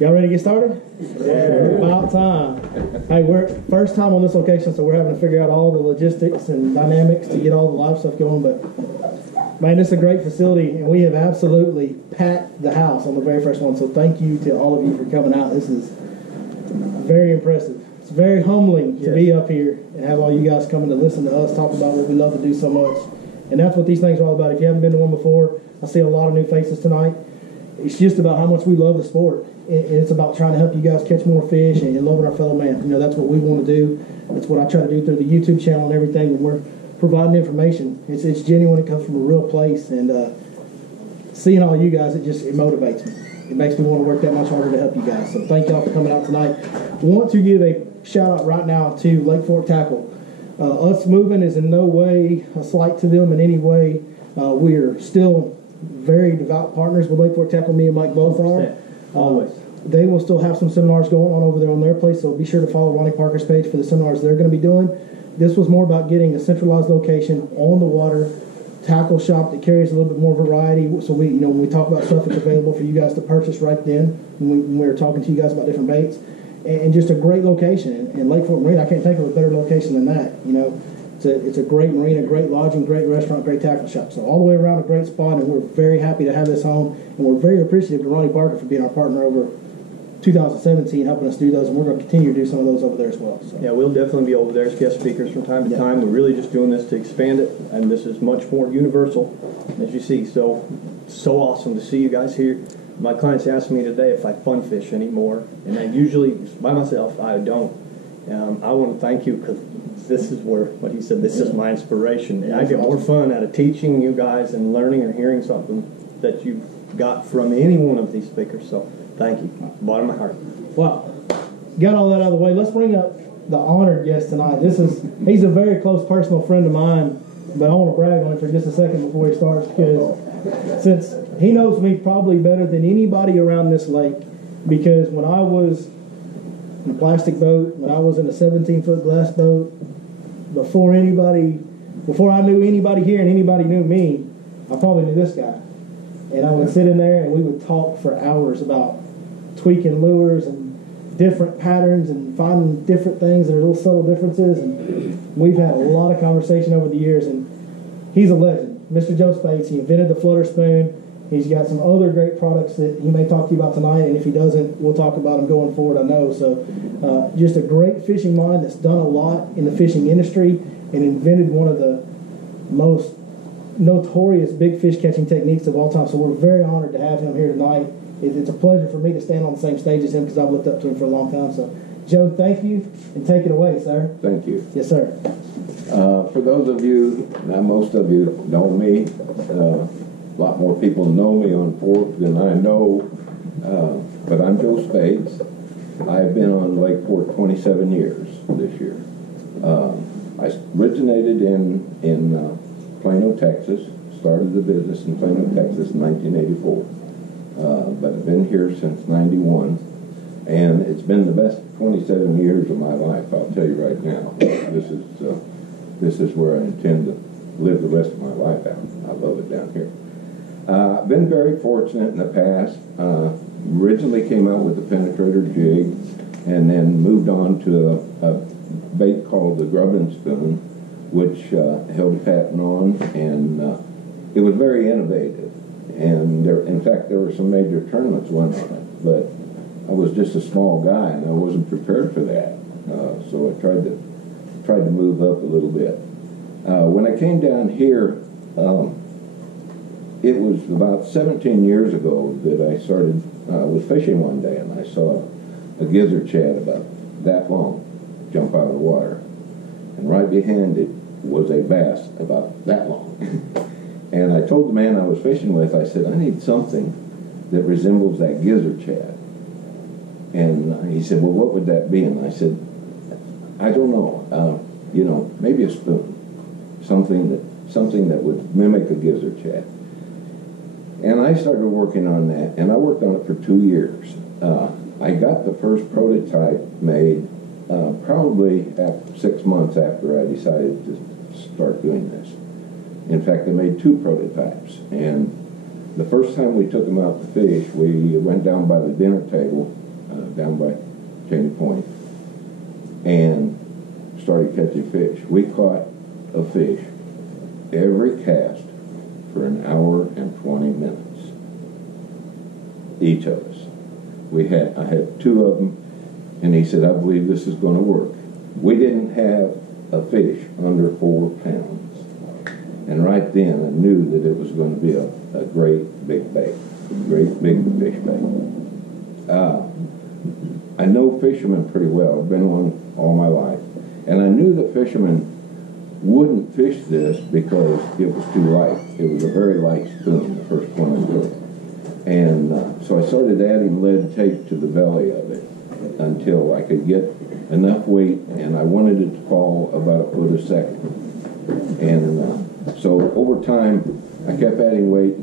Y'all ready to get started? Yeah. About time. Hey, we're first time on this location, so we're having to figure out all the logistics and dynamics to get all the live stuff going. But man, this is a great facility, and we have absolutely packed the house on the very first one. So thank you to all of you for coming out. This is very impressive. It's very humbling to be up here and have all you guys coming to listen to us talk about what we love to do so much. And that's what these things are all about. If you haven't been to one before, I see a lot of new faces tonight. It's just about how much we love the sport. It's about trying to help you guys catch more fish and loving our fellow man. You know, that's what we want to do. That's what I try to do through the YouTube channel and everything. When we're providing information, it's genuine. It comes from a real place. And seeing all you guys, it motivates me. It makes me want to work that much harder to help you guys. So thank y'all for coming out tonight. I want to give a shout out right now to Lake Fork Tackle. Us moving is in no way a slight to them in any way. We're still very devout partners with Lake Fork Tackle. Me and Mike both are. Always. They will still have some seminars going on over there on their place, so be sure to follow Ronnie Parker's page for the seminars they're going to be doing. This was more about getting a centralized location on the water, tackle shop that carries a little bit more variety. So we, you know, when we talk about stuff, it's available for you guys to purchase right then when we were talking to you guys about different baits. And just a great location. And Lake Fork Marina, I can't think of a better location than that. You know, it's a great marina, great lodging, great restaurant, great tackle shop. So all the way around a great spot, and we're very happy to have this home. And we're very appreciative to Ronnie Parker for being our partner over 2017, helping us do those, and we're going to continue to do some of those over there as well. So. Yeah, we'll definitely be over there as guest speakers from time to time. We're really just doing this to expand it, and this is much more universal, as you see. So awesome to see you guys here. My clients ask me today if I fun fish anymore, and I usually, by myself, I don't. I want to thank you because this is where, what he said, this is my inspiration. I get more fun out of teaching you guys and learning or hearing something that you've got from any one of these speakers. So thank you, bottom of my heart. Wow. Got all that out of the way. Let's bring up the honored guest tonight. He's a very close personal friend of mine, but I want to brag on him for just a second before he starts, because since he knows me probably better than anybody around this lake, because when I was in a plastic boat, when I was in a 17-foot glass boat, before I knew anybody here and anybody knew me, I probably knew this guy. And I would sit in there and we would talk for hours about tweaking lures and different patterns and finding different things that are little subtle differences. And we've had a lot of conversation over the years, and he's a legend. Mr. Joe Spates, he invented the flutter spoon. He's got some other great products that he may talk to you about tonight, and if he doesn't, we'll talk about him going forward, I know. So just a great fishing mind that's done a lot in the fishing industry and invented one of the most notorious big fish catching techniques of all time. So we're very honored to have him here tonight. It's a pleasure for me to stand on the same stage as him because I've looked up to him for a long time. So, Joe, thank you, and take it away, sir. Thank you. Yes, sir. For those of you, now most of you know me, a lot more people know me on Fork than I know, but I'm Joe Spates. I've been on Lake Fork 27 years this year. I originated in Plano, Texas, started the business in Plano, Texas in 1984, but I've been here since 91, and it's been the best 27 years of my life, I'll tell you right now. This is where I intend to live the rest of my life out. I love it down here. I've been very fortunate in the past. Originally came out with the penetrator jig and then moved on to a bait called the grubbing spoon, which held a patent on, and it was very innovative. And in fact, there were some major tournaments won on it, but I was just a small guy and I wasn't prepared for that. So I tried to move up a little bit. When I came down here, it was about 17 years ago that I was fishing one day, and I saw a gizzard shad about that long jump out of the water. And right behind it was a bass about that long. And I told the man I was fishing with, I said, I need something that resembles that gizzard shad. And he said, well, what would that be? And I said, I don't know. Maybe a spoon. Something that would mimic a gizzard shad. And I started working on that, and I worked on it for 2 years. I got the first prototype made probably 6 months after I decided to start doing this. In fact, I made 2 prototypes, and the first time we took them out to fish, we went down by the dinner table, down by Cheney Point, and started catching fish. We caught a fish every cast for an hour and 20 minutes, each of us. I had two of them, and he said, I believe this is going to work. We didn't have a fish under 4 pounds, and right then I knew that it was going to be a great big bait, great big fish bait. I know fishermen pretty well. I've been one all my life, and I knew that fishermen wouldn't fish this because it was too light. It was a very light spoon, the first one I took. And so I started adding lead tape to the belly of it until I could get enough weight, and I wanted it to fall about a foot a second. And so over time, I kept adding weight,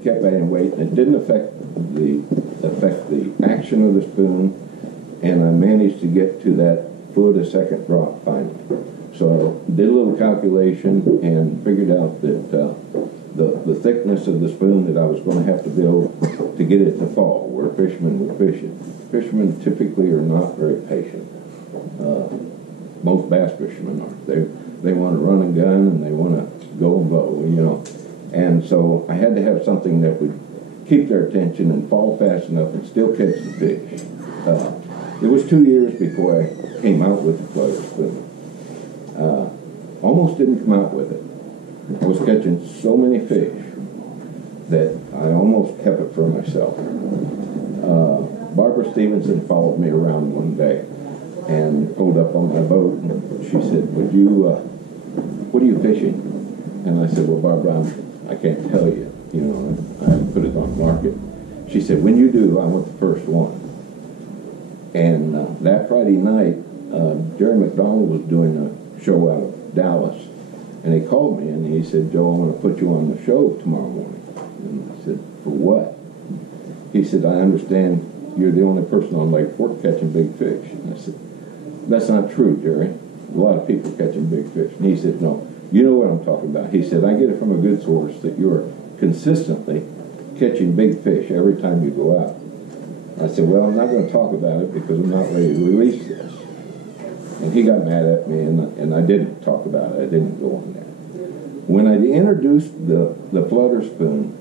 and it didn't affect the action of the spoon, and I managed to get to that foot a second drop finally. So I did a little calculation and figured out that the thickness of the spoon that I was going to have to build to get it to fall where fishermen would fish it. Fishermen typically are not very patient. Most bass fishermen aren't. They want to run and gun, and they want to go and blow, you know. And so I had to have something that would keep their attention and fall fast enough and still catch the fish. It was 2 years before I came out with the flutter spoon. Almost didn't come out with it. I was catching so many fish that I almost kept it for myself. Barbara Stevenson followed me around one day and pulled up on my boat, and she said, what are you fishing? And I said, well, Barbara, I can't tell you. You know, I haven't put it on the market. She said, when you do, I want the first one. And that Friday night, Jerry McDonald was doing a show out of Dallas, and he called me and he said, Joe, I want to put you on the show tomorrow morning. And I said, for what? He said, I understand you're the only person on Lake Fork catching big fish. And I said, that's not true, Jerry. A lot of people catching big fish. And he said, no, you know what I'm talking about. He said, I get it from a good source that you're consistently catching big fish every time you go out. I said, well, I'm not going to talk about it because I'm not ready to release this. And he got mad at me, and I didn't talk about it. I didn't go on there. When I introduced the flutter spoon,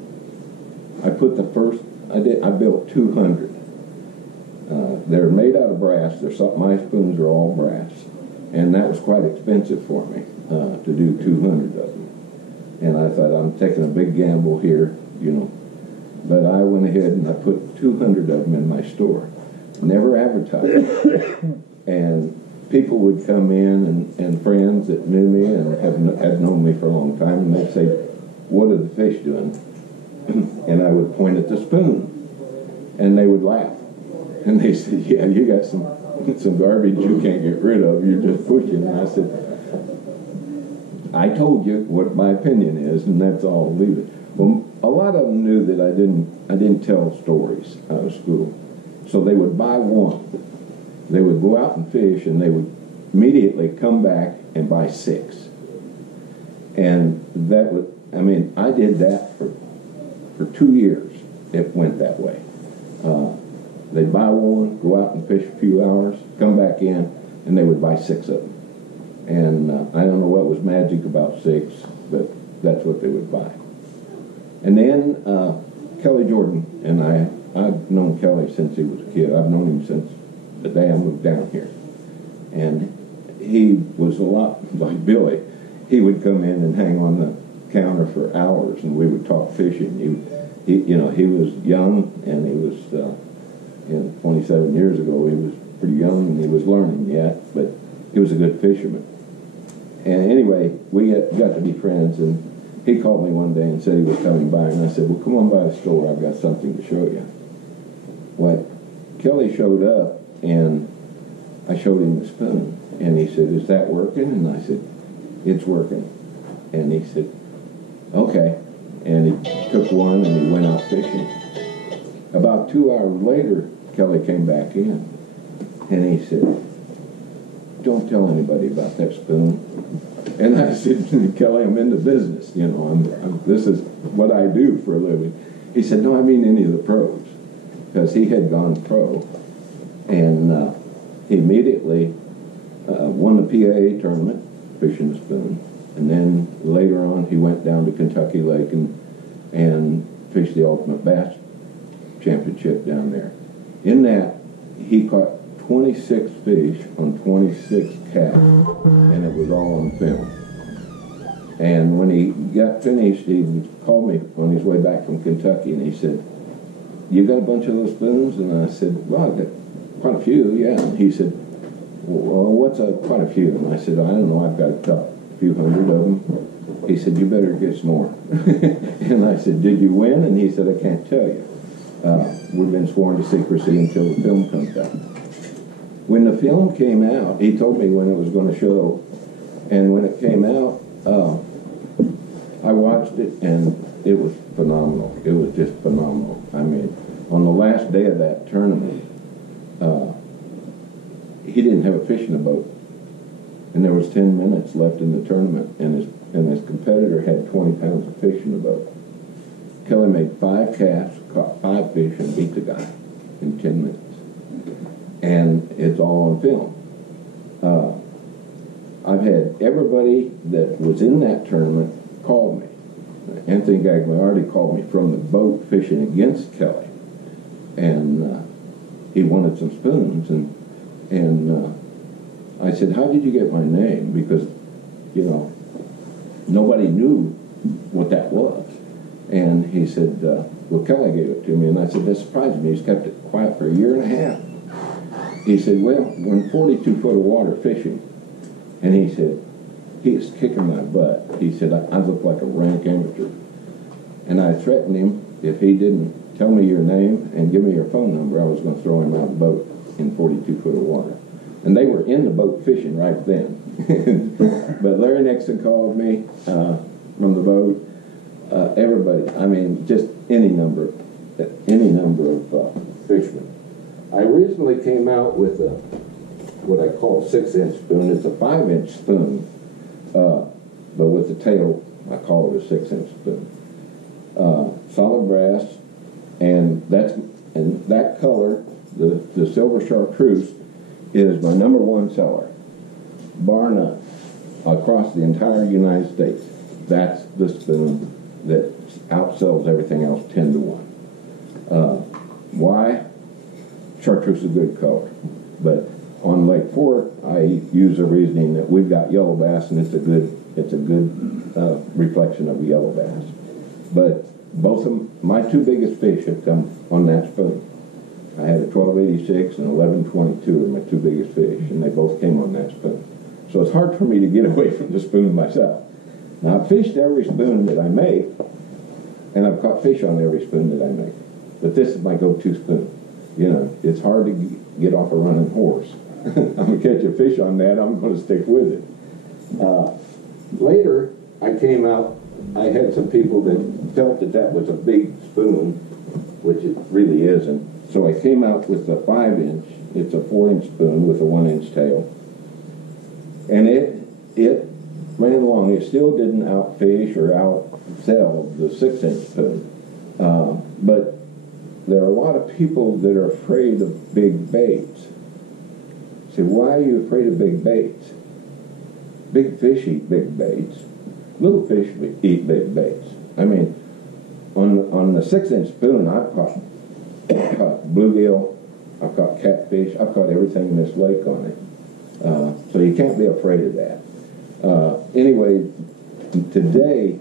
I built 200. They're made out of brass. My spoons are all brass. And that was quite expensive for me to do 200 of them. And I thought, I'm taking a big gamble here, you know. But I went ahead and I put 200 of them in my store. Never advertised. And people would come in, and friends that knew me and had known me for a long time, and they'd say, what are the fish doing? And I would point at the spoon, and they would laugh. And they said, yeah, you got some garbage you can't get rid of. You're just pushing. And I said, I told you what my opinion is, and that's all. Leave it. Well, a lot of them knew that I didn't tell stories out of school. So they would buy one. They would go out and fish, and they would immediately come back and buy 6. And that was, I did that for 2 years. It went that way. They'd buy one, go out and fish a few hours, come back in, and they would buy 6 of them. And I don't know what was magic about 6, but that's what they would buy. And then Kelly Jordan and I've known Kelly since he was a kid. I've known him since the day I moved down here. And he was a lot like Billy. He would come in and hang on the counter for hours, and we would talk fishing. He was young, and he was 27 years ago. He was pretty young, and he was learning yet, but he was a good fisherman. And anyway, we got to be friends, and he called me one day and said he was coming by, and I said, well, come on by the store. I've got something to show you. Well, Kelly showed up, and I showed him the spoon, and he said, is that working? And I said, it's working. And he said, okay. And he took one, and he went out fishing. About 2 hours later, Kelly came back in, and he said, don't tell anybody about that spoon. And I said, Kelly, I'm in the business. This is what I do for a living. He said, no, I mean any of the pros. Because he had gone pro. And he immediately won the PAA tournament, fishing the spoon. And then later on, he went down to Kentucky Lake and fished the Ultimate Bass Championship down there. In that, he caught 26 fish on 26 casts, and it was all on film. And when he got finished, he called me on his way back from Kentucky, and he said, "You got a bunch of those spoons?" And I said, "Well, I've got quite a few, yeah." And he said, "Well, what's quite a few?" And I said, "I don't know, I've got a few hundred of them." He said, "You better get some more." And I said, "Did you win?" And he said, "I can't tell you. We've been sworn to secrecy until the film comes out." When the film came out, he told me when it was going to show, and when it came out, I watched it, and it was phenomenal. It was just phenomenal. I mean, on the last day of that tournament, he didn't have a fish in the boat, and there was 10 minutes left in the tournament, and his competitor had 20 pounds of fish in the boat. Kelly made 5 casts, caught 5 fish, and beat the guy in 10 minutes. And it's all on film. I've had everybody that was in that tournament call me. Anthony Gagliardi called me from the boat fishing against Kelly, and he wanted some spoons, and I said, "How did you get my name?" Because, you know, nobody knew what that was. And he said, "Well, Kelly gave it to me." And I said, "That surprised me. He's kept it quiet for a year and a half." He said, "Well, we're in 42 foot of water fishing." And he said, "He is kicking my butt." He said, I look like a rank amateur. And I threatened him, if he didn't tell me your name and give me your phone number, I was going to throw him out of the boat in 42 foot of water. And they were in the boat fishing right then. But Larry Nixon called me from the boat. Everybody, I mean, just any number of fishermen. I originally came out with what I call a 6-inch spoon. It's a 5-inch spoon, but with the tail, I call it a 6-inch spoon. Solid brass, and that color, the silver chartreuse, is my #1 seller, bar none, across the entire United States. That's the spoon that outsells everything else 10 to 1. Why? Chartreuse is a good color, but on Lake Fork, I use the reasoning that we've got yellow bass, and it's a good reflection of yellow bass. But both of my 2 biggest fish have come on that spoon. I had a 1286 and 1122 are my 2 biggest fish, and they both came on that spoon. So it's hard for me to get away from the spoon myself. Now, I've fished every spoon that I make, and I've caught fish on every spoon that I make. But this is my go-to spoon. You know, it's hard to get off a running horse. I'm going to catch a fish on that, I'm going to stick with it. Later, I came out, I had some people that felt that was a big spoon, which it really isn't. So I came out with a 5-inch, it's a 4-inch spoon with a 1-inch tail. And it ran along. It still didn't outfish or outsell the 6-inch spoon. But there are a lot of people that are afraid of big baits. Say, why are you afraid of big baits? Big fish eat big baits. Little fish eat big baits. I mean, on the 6-inch spoon, I've caught bluegill, I've caught catfish, I've caught everything in this lake on it. So you can't be afraid of that. Anyway, today,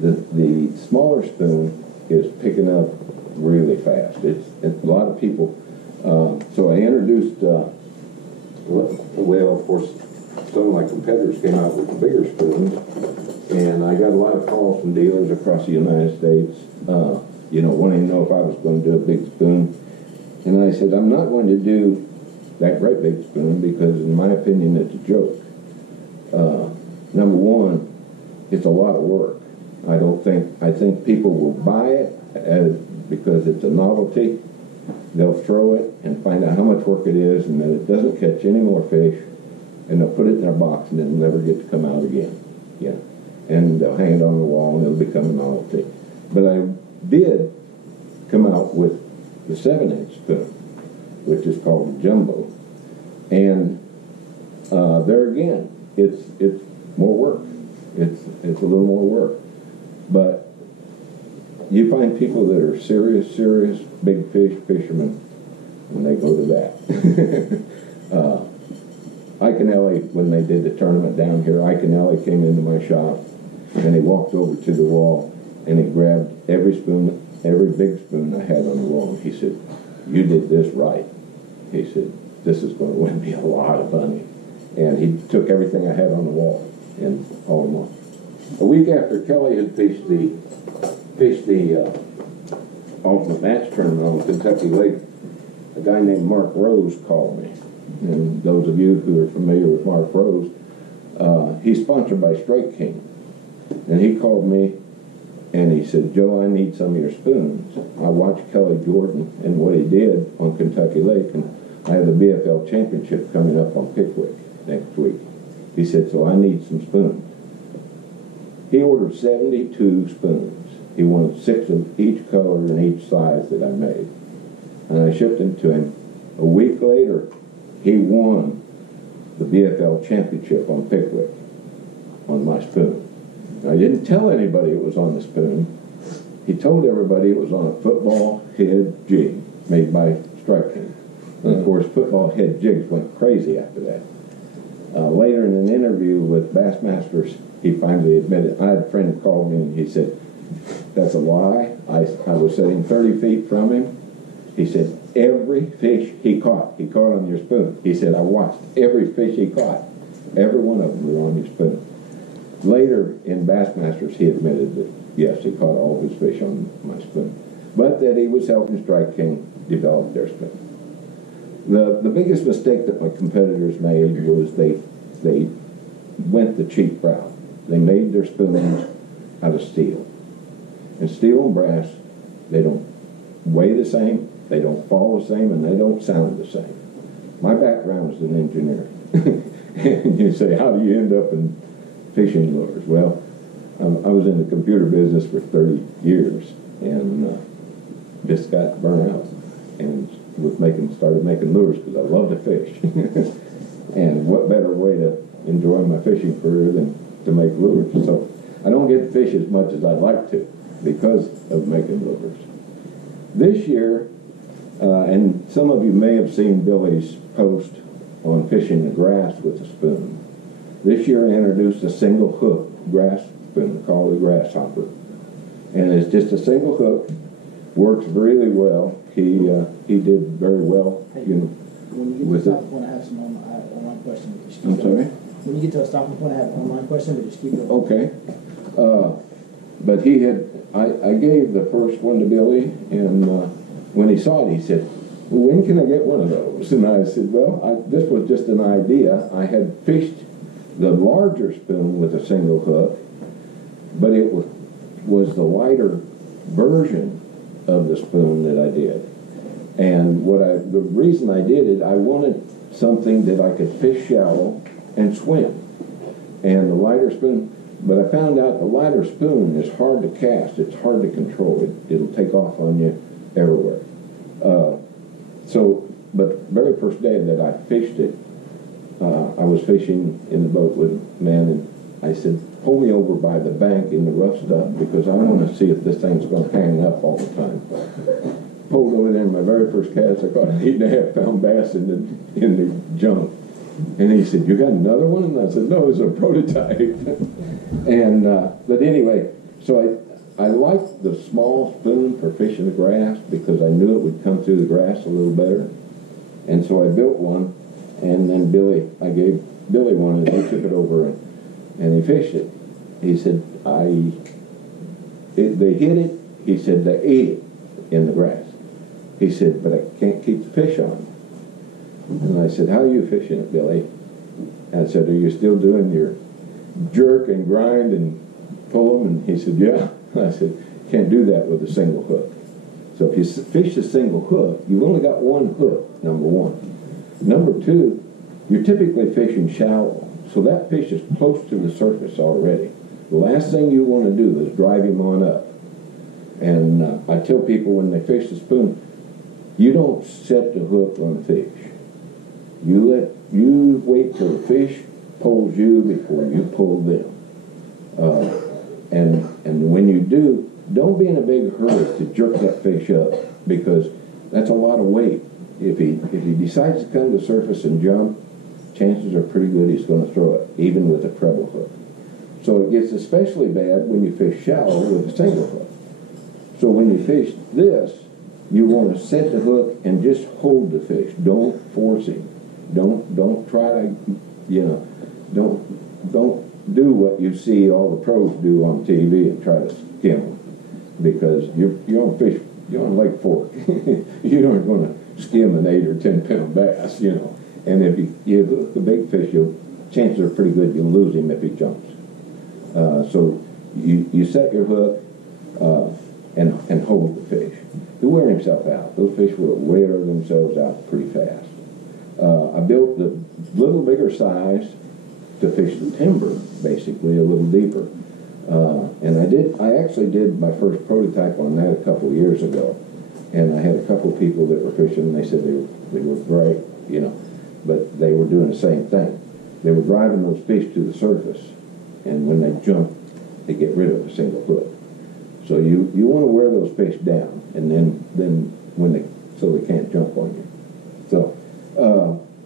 the smaller spoon is picking up really fast. It's a lot of people. So I introduced, well, of course, some of my competitors came out with the bigger spoons, and I got a lot of calls from dealers across the United States, wanting to know if I was going to do a big spoon. And I said, I'm not going to do that great big spoon because, in my opinion, it's a joke. Number one, it's a lot of work. I think people will buy it because it's a novelty. They'll throw it and find out how much work it is and that it doesn't catch any more fish, and they'll put it in their box and it'll never get to come out again. Yeah. And they'll hang it on the wall and it'll become a novelty. But I did come out with the 7-inch spoon. which is called the jumbo. And there again, it's more work. It's a little more work. But you find people that are serious big fish fishermen, and they go to that. Iconelli, when they did the tournament down here, Iconelli came into my shop, and he walked over to the wall, and he grabbed every big spoon I had on the wall, and he said, "You did this right." He said, "This is going to win me a lot of money." And he took everything I had on the wall and hauled them on. A week after Kelly had fished the ultimate match tournament on Kentucky Lake, a guy named Mark Rose called me. And those of you who are familiar with Mark Rose, he's sponsored by Strike King. And he called me and he said, "Joe, I need some of your spoons." I watched Kelly Jordan and what he did on Kentucky Lake, and I have the BFL championship coming up on Pickwick next week. He said, "So I need some spoons." He ordered 72 spoons. He wanted 6 of each color and each size that I made. And I shipped them to him. A week later, he won the BFL championship on Pickwick on my spoon. Now, I didn't tell anybody it was on the spoon. He told everybody it was on a football head jig made by Strike King. And of course, football head jigs went crazy after that. Later in an interview with Bassmasters, he finally admitted. I had a friend call me and he said, "That's a lie. I was sitting 30 feet from him." He said, "Every fish he caught on your spoon." He said, "I watched every fish he caught. Every one of them were on your spoon." Later in Bassmasters, he admitted that, yes, he caught all of his fish on my spoon, but that he was helping Strike King develop their spoon. The biggest mistake that my competitors made was they went the cheap route. They made their spoons out of steel. And steel and brass, they don't weigh the same, they don't fall the same, and they don't sound the same. My background is an engineer. And you say, how do you end up in fishing lures? Well, I was in the computer business for 30 years and just got burnt out and started making lures because I love to fish. And what better way to enjoy my fishing career than to make lures? So I don't get to fish as much as I'd like to because of making lures. This year, and some of you may have seen Billy's post on fishing the grass with a spoon. This year I introduced a single hook grass spoon called the Grasshopper. And it's just a single hook, works really well. He did very well, you know. When you get to a stopping point, I have some online questions. I'm sorry? When you get to a stopping point, I have an online question, but just keep going. Okay. But I gave the first one to Billy, and when he saw it, he said, "Well, when can I get one of those?" And I said, "Well, this was just an idea. I had fished the larger spoon with a single hook, but it was the lighter version of the spoon that I did. And the reason I did it, I wanted something that I could fish shallow and swim. And the lighter spoon, but I found out the lighter spoon is hard to cast. It's hard to control. It'll take off on you everywhere. But the very first day that I fished it, I was fishing in the boat with a man, and I said, "Pull me over by the bank in the rough stuff because I want to see if this thing's going to hang up all the time." Pulled over there, and my very first cast, I caught an 8.5 pound bass in the junk. And he said, "You got another one?" And I said, "No, it's a prototype." And but anyway, so I liked the small spoon for fishing the grass because I knew it would come through the grass a little better. And so I built one, and then I gave Billy one, and he took it over and he fished it. He said, they hit it. He said, they ate it in the grass. He said, "But I can't keep the fish on." And I said, "How are you fishing it, Billy?" And I said, "Are you still doing your jerk and grind and pull them?" And he said, "Yeah." And I said, "Can't do that with a single hook." So if you fish a single hook, you've only got one hook, number one. Number two, you're typically fishing shallow, so that fish is close to the surface already. The last thing you want to do is drive him on up. And I tell people when they fish the spoon, you don't set the hook on the fish. You wait till the fish pulls you before you pull them. And when you do, don't be in a big hurry to jerk that fish up, because that's a lot of weight. If he decides to come to the surface and jump, chances are pretty good he's going to throw it, even with a treble hook. So it gets especially bad when you fish shallow with a single hook. So when you fish this, you want to set the hook and just hold the fish. Don't force him. Don't try to, don't do what you see all the pros do on TV and try to skim them, because you're on fish. You're on Lake Fork. You aren't going to skim an 8 or 10 pound bass, And if you hook the big fish, chances are pretty good you'll lose him if he jumps. So you set your hook and hold the fish. He'll wear himself out. Those fish will wear themselves out pretty fast. I built the little bigger size to fish the timber, basically, a little deeper. And I actually did my first prototype on that a couple of years ago. And I had a couple of people that were fishing, and they said they were great, but they were doing the same thing. They were driving those fish to the surface, and when they jump, they get rid of a single hook. So you want to wear those fish down, and then so they can't jump on you. So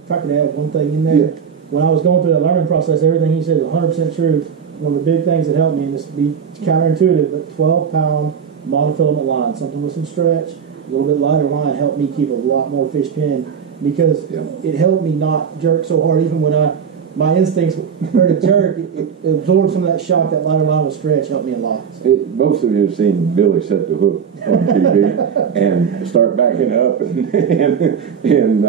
if I could add one thing in there, yeah. When I was going through that learning process, everything he said is 100% true. One of the big things that helped me, and this would be counterintuitive, but 12-pound monofilament line, something with some stretch, a little bit lighter line, helped me keep a lot more fish pinned, because it helped me not jerk so hard. Even when my instincts were to jerk, it absorbed some of that shock. That lighter line with stretch helped me a lot. So. Most of you have seen Billy set the hook on TV and start backing up, and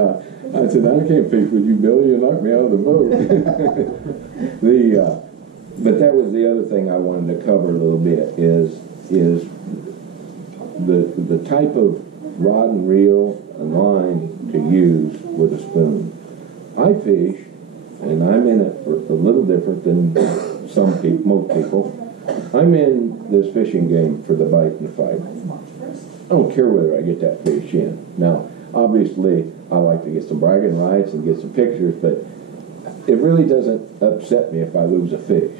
I said, I can't fish with you, Billy. You knocked me out of the boat. But that was the other thing I wanted to cover a little bit is the type of rod and reel and line to use with a spoon. I fish, and I'm in it for a little different than most people. I'm in this fishing game for the bite and the fight. I don't care whether I get that fish in. Now, obviously, I like to get some bragging rights and get some pictures, but it really doesn't upset me if I lose a fish.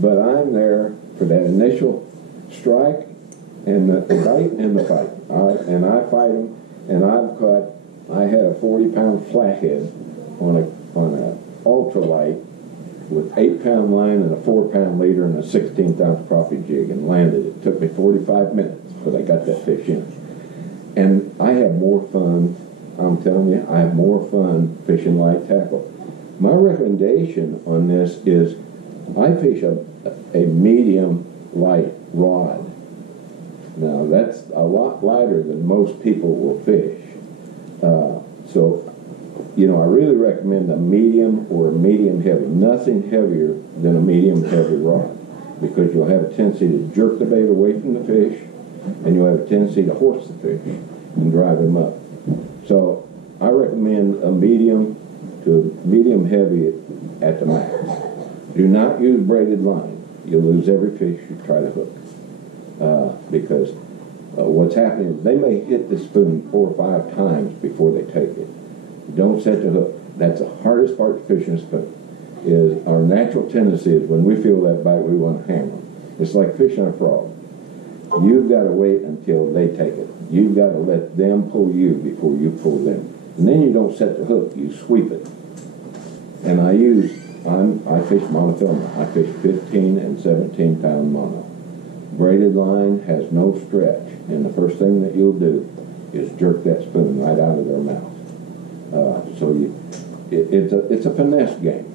But I'm there for that initial strike and the bite and the fight. And I fight them, and I had a 40-pound flathead on a ultralight with 8-pound line and a 4-pound leader and a 16th-ounce crappie jig, and landed it. It took me 45 minutes, but I got that fish in. And I have more fun, I'm telling you, I have more fun fishing light tackle. My recommendation on this is I fish a medium light rod. Now, that's a lot lighter than most people will fish. So, I really recommend a medium or a medium heavy. Nothing heavier than a medium heavy rod, because you'll have a tendency to jerk the bait away from the fish, and you'll have a tendency to horse the fish and drive him up. So I recommend a medium to medium heavy at the max. Do not use braided line. You'll lose every fish you try to hook. Because what's happening is they may hit the spoon 4 or 5 times before they take it. Don't set the hook. That's the hardest part of fishing a spoon. Is our natural tendency is when we feel that bite, we want to hammer them. It's like fishing a frog. You've got to wait until they take it. You've got to let them pull you before you pull them. And then you don't set the hook, you sweep it. And I fish monofilament. I fish 15 and 17 pound mono. Braided line has no stretch, and the first thing that you'll do is jerk that spoon right out of their mouth. It's a finesse game,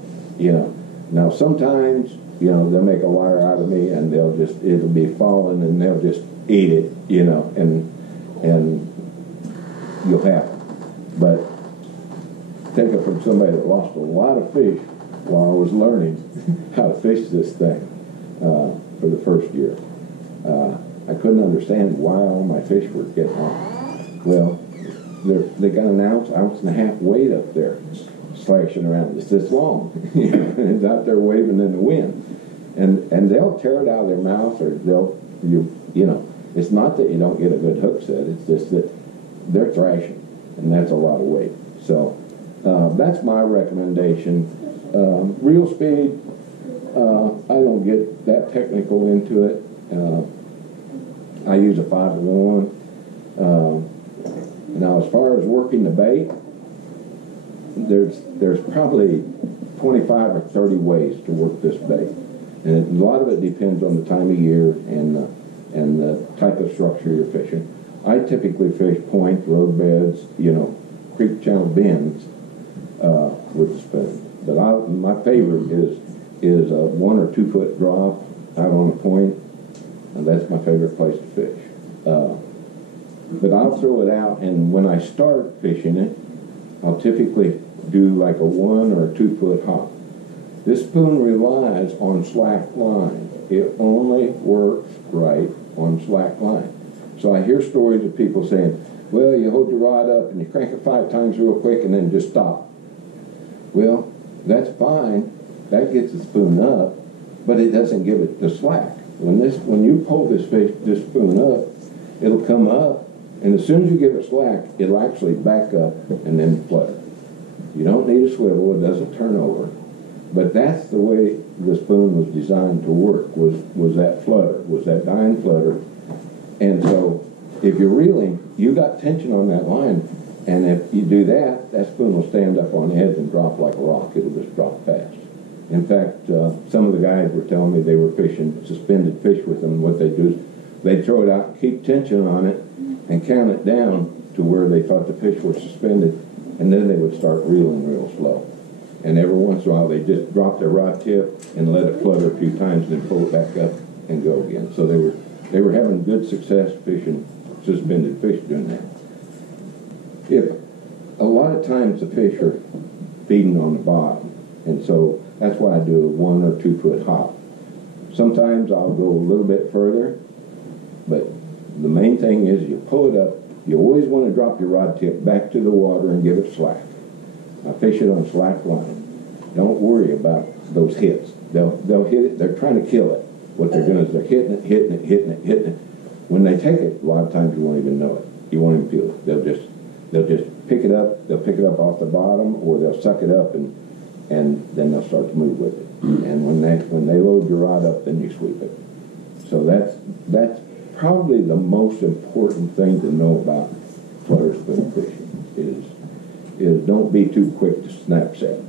Now sometimes, they'll make a wire out of me, and it'll be falling, and they'll just eat it, and you'll have it. But take it from somebody that lost a lot of fish while I was learning how to fish this thing for the first year. I couldn't understand why all my fish were getting off. Well, they got an ounce and a half weight up there slashing around. It's this long. It's out there waving in the wind. And they'll tear it out of their mouth, or it's not that you don't get a good hook set. It's just that they're thrashing, and that's a lot of weight. So that's my recommendation. Reel speed, I don't get that technical into it. I use a 5-to-1. Now, as far as working the bait, there's probably 25 or 30 ways to work this bait, and a lot of it depends on the time of year and the type of structure you're fishing. I typically fish point, road beds, creek channel bends with the spoon. But my favorite is a 1 or 2 foot drop out on a point, and that's my favorite place to fish. But I'll throw it out, and when I start fishing it, I'll typically do like a 1 or a 2 foot hop. This spoon relies on slack line. It only works right on slack line. So I hear stories of people saying, well, you hold your rod up and you crank it 5 times real quick and then just stop. Well, that's fine. That gets the spoon up, but it doesn't give it the slack. When you pull this spoon up, it'll come up, and as soon as you give it slack, it'll actually back up and then flutter. You don't need a swivel, it doesn't turn over. But that's the way the spoon was designed to work, was that flutter, was that dying flutter. And so if you're reeling, you got tension on that line, and if you do that, that spoon will stand up on edge and drop like a rock. It'll just drop fast. In fact, some of the guys were telling me they were fishing suspended fish with them. What they do is they'd throw it out, keep tension on it, and count it down to where they thought the fish were suspended, and then they would start reeling real slow. And every once in a while, they just drop their rod tip and let it flutter a few times, and then pull it back up and go again. So they were having good success fishing suspended fish doing that. If a lot of times the fish are feeding on the bottom, and so that's why I do a 1 or 2 foot hop. Sometimes I'll go a little bit further, but the main thing is you pull it up. You always want to drop your rod tip back to the water and give it slack. I fish it on slack line. Don't worry about those hits. They'll hit it. They're trying to kill it. What they're doing is they're hitting it. When they take it, a lot of times you won't even know it. You won't even feel it. They'll just pick it up. They'll pick it up off the bottom, or they'll suck it up, and then they'll start to move with it. And when they load your rod up, then you sweep it. So that's probably the most important thing to know about flutter spoon fishing is don't be too quick to snap set,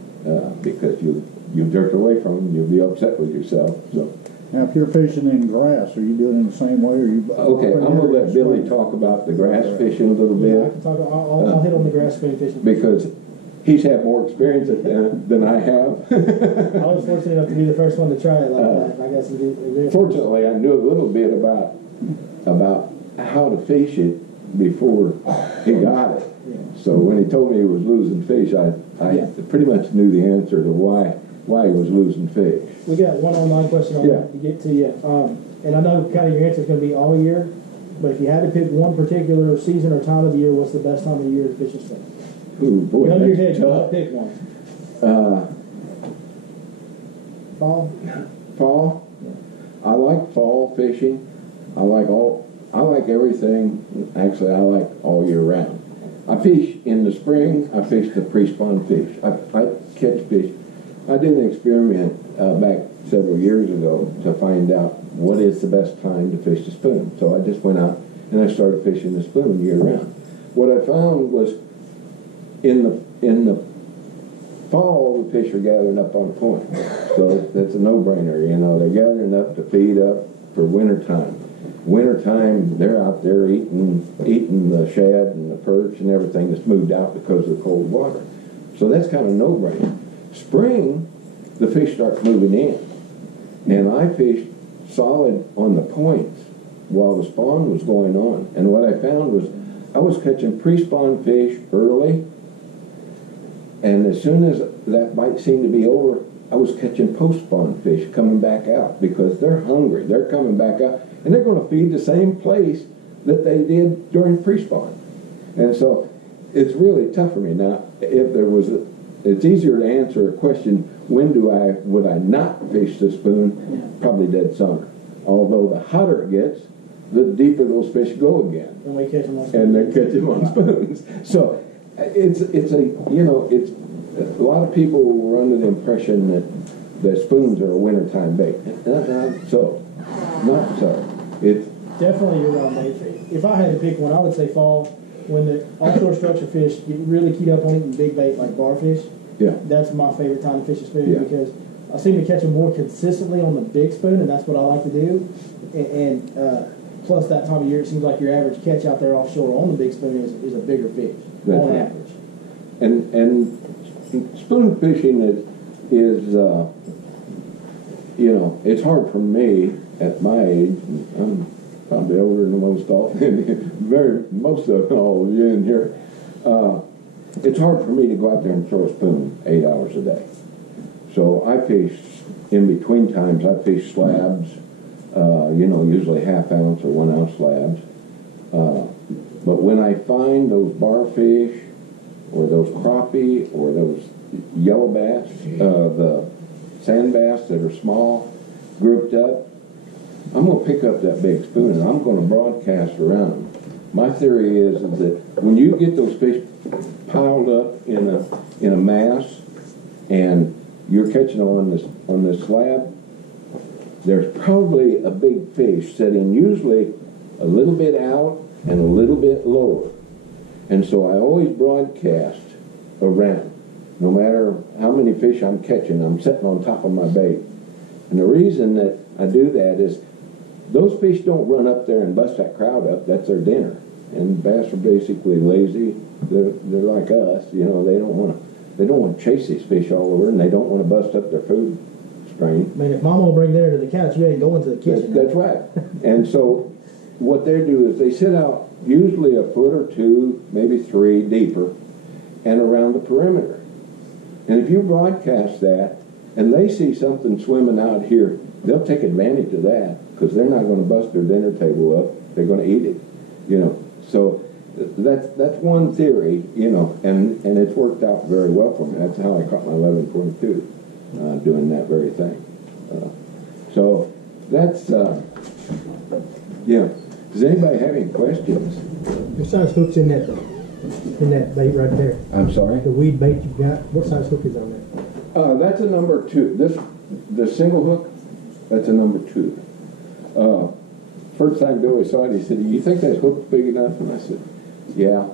because you jerk away from them, you'll be upset with yourself. So. Now, if you're fishing in grass, are you doing it the same way? Or you okay, I'm going to let Billy talk about the grass fishing a little bit. Yeah, I can talk. I'll hit on the grass spoon fishing. Because he's had more experience than I have. I was fortunate enough to be the first one to try it like that. I got some good. Fortunately, I knew a little bit about how to fish it before he got it. Yeah. So when he told me he was losing fish, I pretty much knew the answer to why he was losing fish. We got one online question I want to get to you. And I know kind of your answer is going to be all year, but if you had to pick one particular season or time of the year, what's the best time of the year to fish a spoon? Ooh, boy, Gun to your head, you gotta pick one. Fall? Fall? Yeah. I like fall fishing. I like everything. Actually, I like all year round. I fish in the spring. I fish the pre-spawn fish. I catch fish. I did an experiment back several years ago to find out what is the best time to fish the spoon. So I just went out and I started fishing the spoon year round. What I found was in the fall, the fish are gathering up on point. So that's a no-brainer. They're gathering up to feed up for winter time. Wintertime, they're out there eating the shad and the perch and everything that's moved out because of the cold water. So that's kind of no-brainer. Spring, the fish start moving in. And I fished solid on the points while the spawn was going on. And what I found was I was catching pre-spawn fish early, and as soon as that bite seemed to be over, I was catching post-spawn fish coming back out because they're hungry. They're coming back out, and they're going to feed the same place that they did during pre-spawn. And so it's really tough for me. Now, it's easier to answer a question, would I not fish the spoon? Yeah. Probably dead summer. Although the hotter it gets, the deeper those fish go again. And we catch them on spoons. And they catch them on spoons. So it's a lot of people were under the impression that spoons are a wintertime bait. Not so. It's Definitely year-round bait. If I had to pick one, I would say fall. When the offshore structure fish get really keyed up on eating big bait like barfish, that's my favorite time to fish a spoon because I seem to catch them more consistently on the big spoon, and that's what I like to do. And plus, that time of year, it seems like your average catch out there offshore on the big spoon is a bigger fish on average. And spoon fishing is it's hard for me at my age. I'm probably older than most most of all of you in here. It's hard for me to go out there and throw a spoon 8 hours a day. So I fish in between times. I fish slabs, usually 1/2 ounce or 1 ounce slabs. But when I find those barfish or those crappie or those yellow bass, the sand bass that are small, grouped up, I'm going to pick up that big spoon and I'm going to broadcast around them. My theory is that when you get those fish piled up in a mass and you're catching on this slab, there's probably a big fish sitting usually a little bit out and a little bit lower. And so I always broadcast around. No matter how many fish I'm catching, I'm sitting on top of my bait. And the reason that I do that is those fish don't run up there and bust that crowd up. That's their dinner. And bass are basically lazy. They're like us. They don't want to chase these fish all over, and they don't want to bust up their food stream. I mean, if Mama will bring dinner to the couch, you ain't going to the kitchen. That's right. And so what they do is they sit out usually 1 foot or 2, maybe 3 deeper, and around the perimeter. And if you broadcast that, and they see something swimming out here, they'll take advantage of that because they're not going to bust their dinner table up. They're going to eat it, So that's one theory, and it's worked out very well for me. That's how I caught my 11.22, doing that very thing. So that's, Does anybody have any questions? What size hook's in that bait right there? I'm sorry? The weed bait you've got, what size hook is on there? That's a number 2. The single hook, that's a number 2. First time Billy saw it, he said, "You think that hook's big enough?" And I said, "Yeah,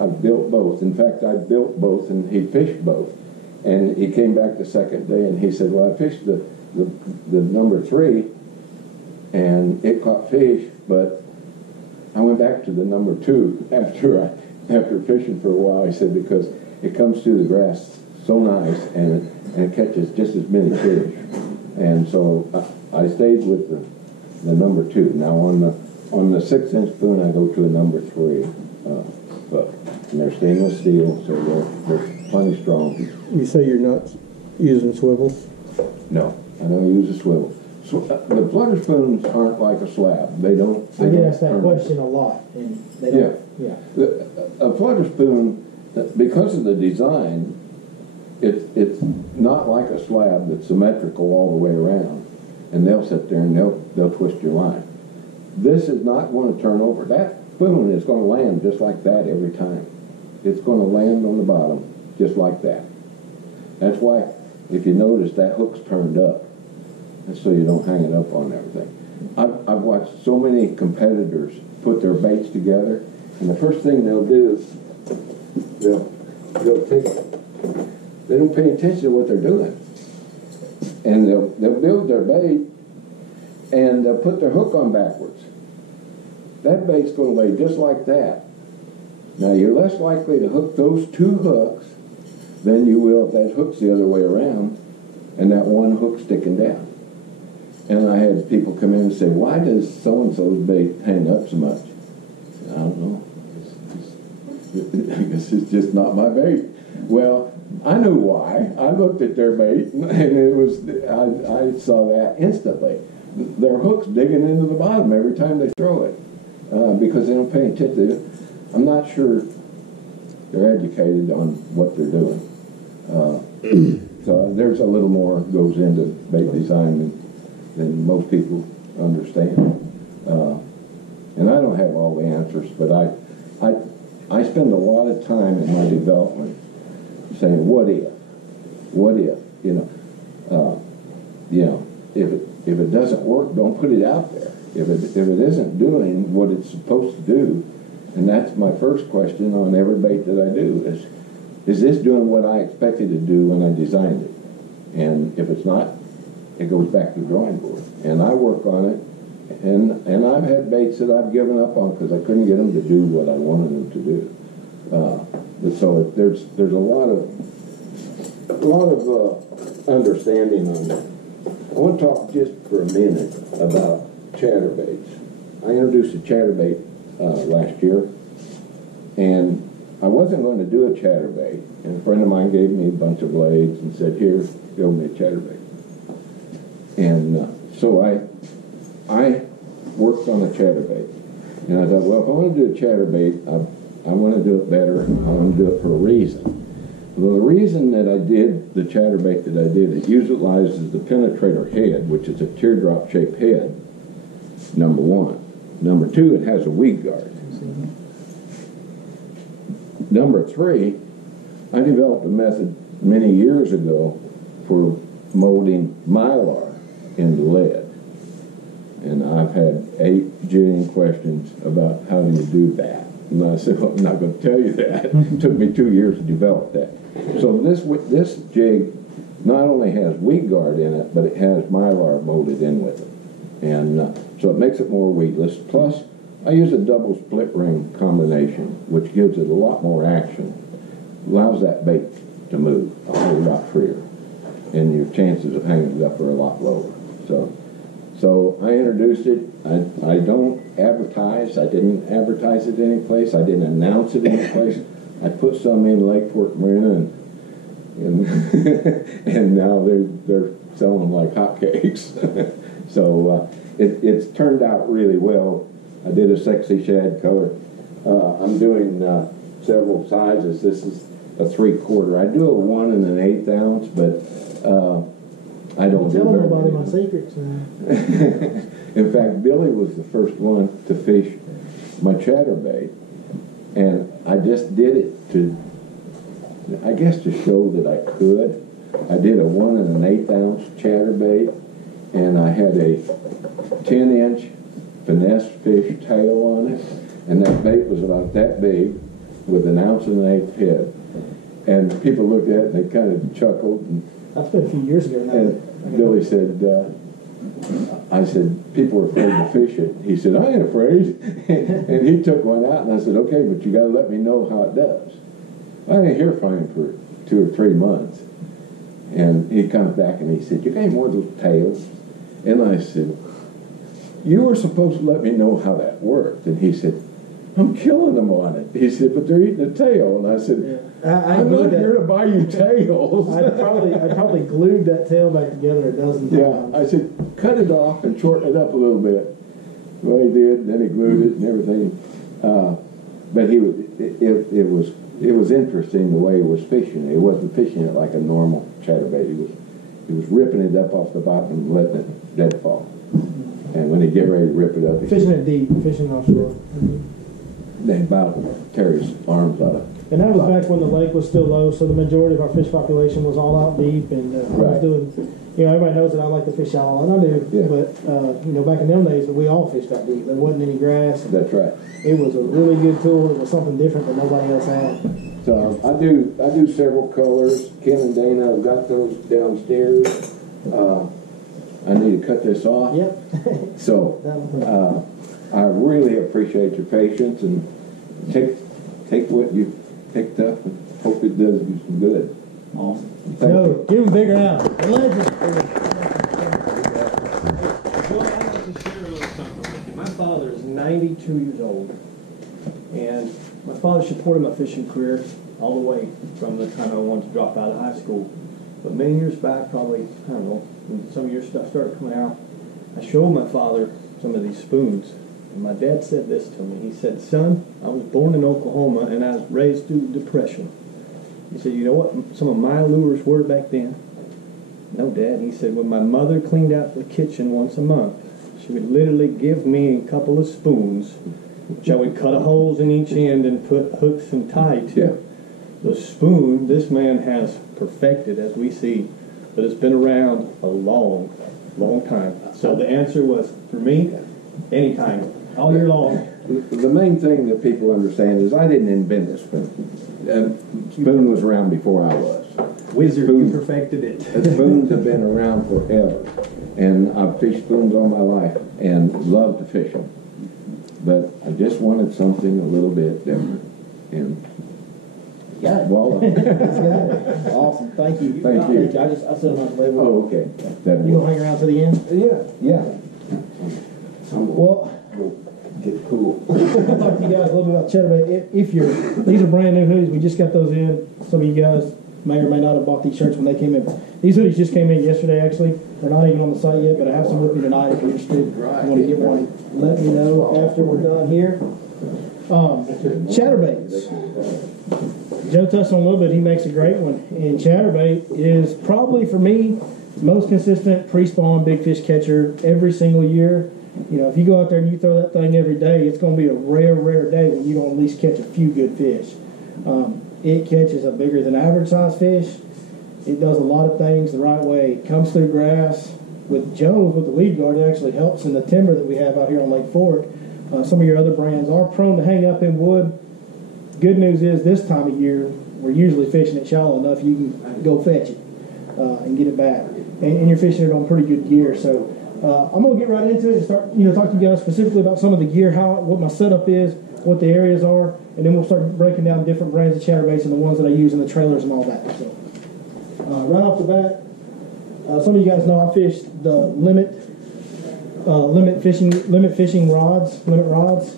I've built both. In fact, I built both, and he fished both." And he came back the second day, and he said, "Well, I fished the number 3, and it caught fish, but I went back to the number 2 after fishing for a while." He said, "Because it comes through the grass so nice, and it catches just as many fish." And so I stayed with the number 2. Now on the 6-inch spoon, I go to a number 3 hook, and they're stainless steel, so they're plenty strong. You say you're not using swivels? No, I don't use a swivel. So, the flutter spoons aren't like a slab. They don't. I get asked that question a lot, and they don't. Yeah. A flutter spoon, because of the design, it's not like a slab that's symmetrical all the way around, and they'll sit there and they'll twist your line. This is not going to turn over. That spoon is going to land just like that every time. It's going to land on the bottom just like that. That's why, if you notice, that hook's turned up, and so you don't hang it up on everything. I've watched so many competitors put their baits together, and the first thing they'll do is they'll take it. They don't pay attention to what they're doing. And they'll build their bait, and they'll put their hook on backwards. That bait's going to lay just like that. Now, you're less likely to hook those 2 hooks than you will if that hook's the other way around, and that one hook sticking down. And I had people come in and say, "Why does so-and-so's bait hang up so much?" I don't know. I guess it's just not my bait. Well, I knew why. I looked at their bait, and I saw that instantly. Their hook's digging into the bottom every time they throw it because they don't pay attention. I'm not sure they're educated on what they're doing. So there's a little more goes into bait design than most people understand. And I don't have all the answers, but I spend a lot of time in my development saying, what if, if it doesn't work, don't put it out there. If it isn't doing what it's supposed to do, and that's my first question on every bait that I do is this doing what I expected to do when I designed it? And if it's not, it goes back to the drawing board. And I work on it, and I've had baits that I've given up on because I couldn't get them to do what I wanted them to do. But so there's a lot of understanding on that. I want to talk just for a minute about ChatterBaits. I introduced a ChatterBait last year, and I wasn't going to do a ChatterBait, and a friend of mine gave me a bunch of blades and said, "Here, build me a ChatterBait." And so I worked on a ChatterBait, and I thought, well, if I want to do a ChatterBait, I want to do it better. I want to do it for a reason. Well, the reason that I did the ChatterBait that I did, it utilizes the penetrator head, which is a teardrop-shaped head, number one. Number two, it has a weed guard. Number three, I developed a method many years ago for molding mylar into lead. And I've had 8 jillion questions about how do you do that. And I said, well, I'm not going to tell you that. It took me 2 years to develop that. So this jig not only has weed guard in it, but it has mylar molded in with it. And so it makes it more weedless. Plus, I use a double split ring combination, which gives it a lot more action, allows that bait to move a whole lot freer, and your chances of hanging it up are a lot lower. So I introduced it. I don't advertise. I didn't advertise it any place. I didn't announce it any place. I put some in Lakeport, Marina, and now they're selling them like hotcakes. So it's turned out really well. I did a sexy shad color. I'm doing several sizes. This is a 3/4. I do a 1 1/8 ounce, but I don't do very nobody many. my secrets now. In fact, Billy was the first one to fish my ChatterBait, and I just did it to, I guess, to show that I could. I did a 1 1/8 ounce ChatterBait, and I had a 10-inch finesse fish tail on it, and that bait was about that big with an 1 1/8 head. And people looked at it and they kind of chuckled. And That's been a few years ago now. and Billy said, I said, people are afraid to fish it. He said, I ain't afraid. And he took one out, and I said, okay, but you got to let me know how it does. I didn't hear from him for 2 or 3 months. And he comes back and he said, you got any more of those tails? And I said, you were supposed to let me know how that worked. And he said, I'm killing them on it. He said, but they're eating a tail. And I said, I'm not here to buy you tails. I probably glued that tail back together a dozen times. Yeah, I said, cut it off and shorten it up a little bit. Well, he did, and then he glued it and everything. But it was interesting the way he was fishing it. He wasn't fishing it like a normal chatterbait. He was ripping it up off the bottom and letting it deadfall. And when he get ready to rip it up, Fishing it deep, fishing offshore. they about tear his arms out. And that was back when the lake was still low, so the majority of our fish population was all out deep, and I was doing, everybody knows that I like to fish shallow, and I do, but, back in them days, we all fished out deep. There wasn't any grass. That's right. It was a really good tool. It was something different that nobody else had. So I do several colors. Ken and Dana have got those downstairs. I need to cut this off. Yep. So I really appreciate your patience, and take what you picked up and hope it does you some good. Awesome. Thank you. Give him bigger out. The legend. Well, I'd like to share a little something with you. My father is 92 years old, and my father supported my fishing career all the way from the time I wanted to drop out of high school. But many years back, probably, I don't know, when some of your stuff started coming out, I showed my father some of these spoons. And my dad said this to me. He said, son, I was born in Oklahoma, and I was raised through the Depression. He said, you know what some of my lures were back then? No, Dad. He said, when my mother cleaned out the kitchen once a month, She would literally give me a couple of spoons, which I would cut holes in each end and put hooks and tie to. Yeah. The spoon, this man has perfected, as we see, but it's been around a long, long time. So the answer was, for me, anytime, all year long. The main thing that people understand is I didn't invent a spoon. A spoon was around before I was. Wizard, you perfected it. Spoons have been around forever. And I've fished spoons all my life and love to fish them. But I just wanted something a little bit different. And Got it. voila. Awesome. Thank you. Thank you. I set them out the way. Oh, okay. That You gonna hang around to the end? Yeah. Well, Get cool. I'll talk to you guys a little bit about ChatterBait. If you're, these are brand new hoodies. We just got those in. Some of you guys may or may not have bought these shirts when they came in. These hoodies just came in yesterday, actually. They're not even on the site yet, but I have some with me tonight. If you're interested, you want to get one, let me know after we're done here. ChatterBaits. Joe touched on a little bit. He makes a great one. And ChatterBait is probably, for me, the most consistent pre-spawn big fish catcher every single year. You know, if you go out there and you throw that thing every day, it's going to be a rare, rare day when you're going to at least catch a few good fish. It catches a bigger than average size fish. It does a lot of things the right way. It comes through grass. With Joe's, with the lead guard, it actually helps in the timber that we have out here on Lake Fork. Some of your other brands are prone to hang up in wood. Good news is this time of year, we're usually fishing it shallow enough you can go fetch it and get it back. And you're fishing it on pretty good gear. So I'm going to get right into it and start, talk to you guys specifically about some of the gear, what my setup is, what the areas are, and then we'll start breaking down different brands of chatterbaits and the ones that I use in the trailers and all that. So right off the bat, some of you guys know I fish the limit fishing rods, limit rods.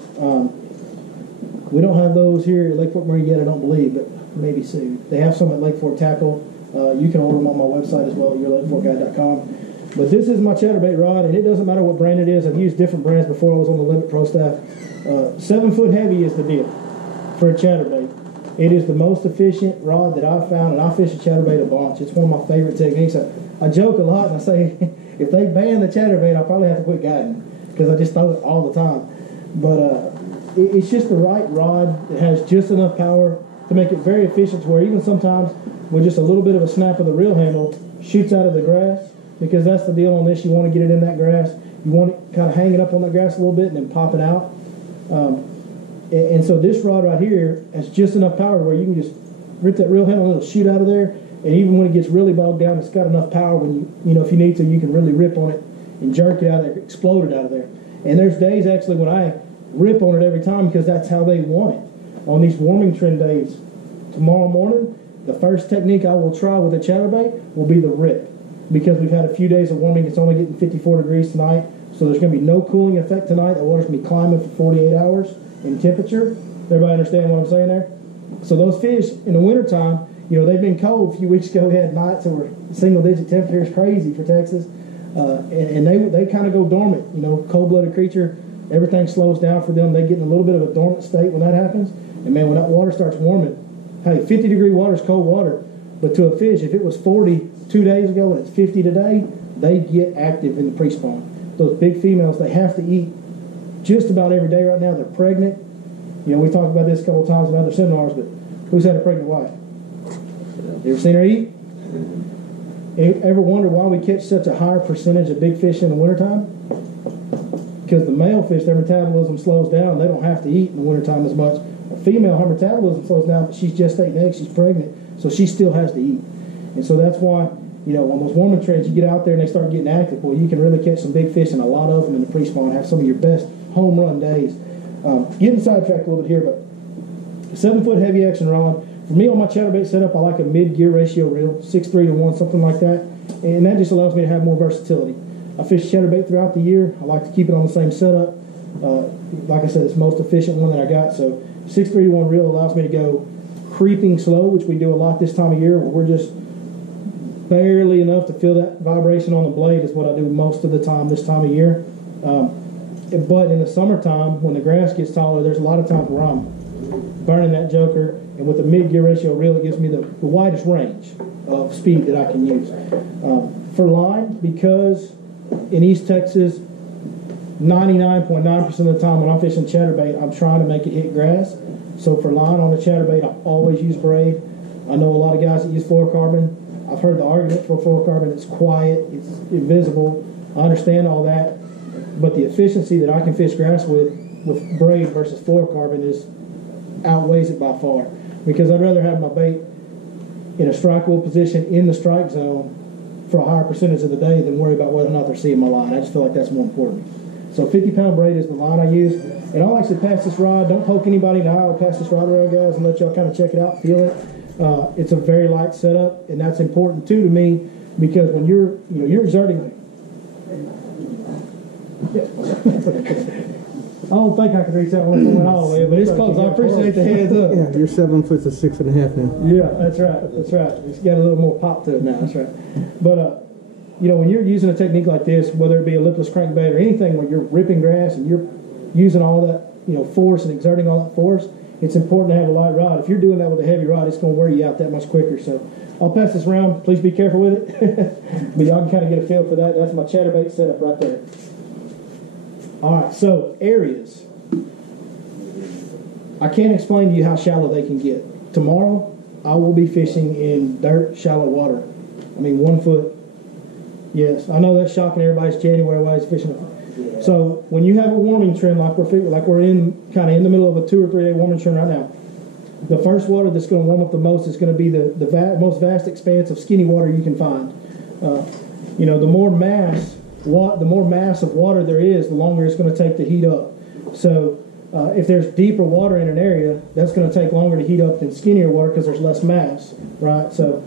We don't have those here at Lake Fork Marine yet, I don't believe, but maybe soon. They have some at Lake Fork Tackle. You can order them on my website as well, yourlakeforkguide.com. But this is my chatterbait rod, and it doesn't matter what brand it is. I've used different brands before I was on the Limit Pro staff. 7 foot heavy is the deal for a chatterbait. It is the most efficient rod that I've found, and I fish a chatterbait a bunch. It's one of my favorite techniques. I joke a lot, and I say, if they ban the chatterbait, I'll probably have to quit guiding because I just throw it all the time. But it's just the right rod. It has just enough power to make it very efficient to where even sometimes with just a little bit of a snap of the reel handle, shoots out of the grass. Because that's the deal on this. You want to get it in that grass. You want it kind of hanging up on that grass a little bit and then pop it out. And so this rod right here has just enough power where you can just rip that reel handle and it'll shoot out of there. And even when it gets really bogged down, it's got enough power when if you need to, you can really rip on it and jerk it out of there, explode it out of there. And there's days actually when I rip on it every time because that's how they want it. On these warming trend days, tomorrow morning, the first technique I will try with a chatterbait will be the rip. Because we've had a few days of warming, it's only getting 54 degrees tonight, so there's going to be no cooling effect tonight. The water's going to be climbing for 48 hours in temperature. Everybody understand what I'm saying there? So those fish in the wintertime, they've been cold. A few weeks ago we had nights that were single-digit temperatures, crazy for Texas, and they kind of go dormant. Cold-blooded creature, everything slows down for them. They get in a little bit of a dormant state when that happens. And man, when that water starts warming, hey, 50-degree water is cold water, but to a fish, if it was 40 2 days ago and it's 50 today, they get active in the pre-spawn. Those big females, they have to eat just about every day right now. They're pregnant. We talked about this a couple of times in other seminars, but who's had a pregnant wife? You ever seen her eat? Ever wonder why we catch such a higher percentage of big fish in the wintertime? Because the male fish, their metabolism slows down. They don't have to eat in the wintertime as much. A female, her metabolism slows down, but she's gestating eggs, she's pregnant, so she still has to eat. And so that's why, on those warming trends, you get out there and they start getting active. Well, you can really catch some big fish and a lot of them in the pre-spawn, have some of your best home run days. Getting sidetracked a little bit here, but 7 foot heavy action rod. For me on my chatterbait setup, I like a mid-gear ratio reel, 6:3 to 1, something like that. And that just allows me to have more versatility. I fish chatterbait throughout the year. I like to keep it on the same setup. Like I said, it's the most efficient one that I got. So 6:3 to 1 reel allows me to go creeping slow, which we do a lot this time of year, where we're just barely enough to feel that vibration on the blade is what I do most of the time this time of year. But in the summertime, when the grass gets taller, there's a lot of times where I'm burning that joker, and with a mid-gear ratio reel, it gives me the widest range of speed that I can use. For line, because in East Texas, 99.9% of the time when I'm fishing chatterbait, I'm trying to make it hit grass. So for line on the chatterbait, I always use braid. I know a lot of guys that use fluorocarbon. I've heard the argument for fluorocarbon. It's quiet, it's invisible. I understand all that, but the efficiency that I can fish grass with braid versus fluorocarbon outweighs it by far. Because I'd rather have my bait in a strikeable position in the strike zone for a higher percentage of the day than worry about whether or not they're seeing my line. I just feel like that's more important. So 50-pound braid is the line I use. And I'll actually pass this rod. Don't poke anybody now. I'll pass this rod around, guys, and let y'all kind of check it out, feel it. It's a very light setup, and that's important too to me because when you're exerting. I don't think I could reach that one went all the way, but it's close. I appreciate the heads up. Yeah, you're 7 foot to 6.5 now. Yeah, that's right. That's right. It's got a little more pop to it now. That's right. But when you're using a technique like this, whether it be a lipless crankbait or anything where you're ripping grass and you're using all that force and exerting all that force, it's important to have a light rod. If you're doing that with a heavy rod, it's going to wear you out that much quicker. So I'll pass this around. Please be careful with it. But y'all can kind of get a feel for that. That's my chatterbait setup right there. All right, so areas. I can't explain to you how shallow they can get. Tomorrow, I will be fishing in dirt, shallow water. 1 foot. Yes, I know that's shocking everybody. It's January, why he's fishing. So when you have a warming trend like we're in kind of in the middle of a 2 or 3 day warming trend right now, the first water that's going to warm up the most is going to be the most vast expanse of skinny water you can find. The more mass of water there is, the longer it's going to take to heat up. So if there's deeper water in an area, that's going to take longer to heat up than skinnier water because there's less mass, right? So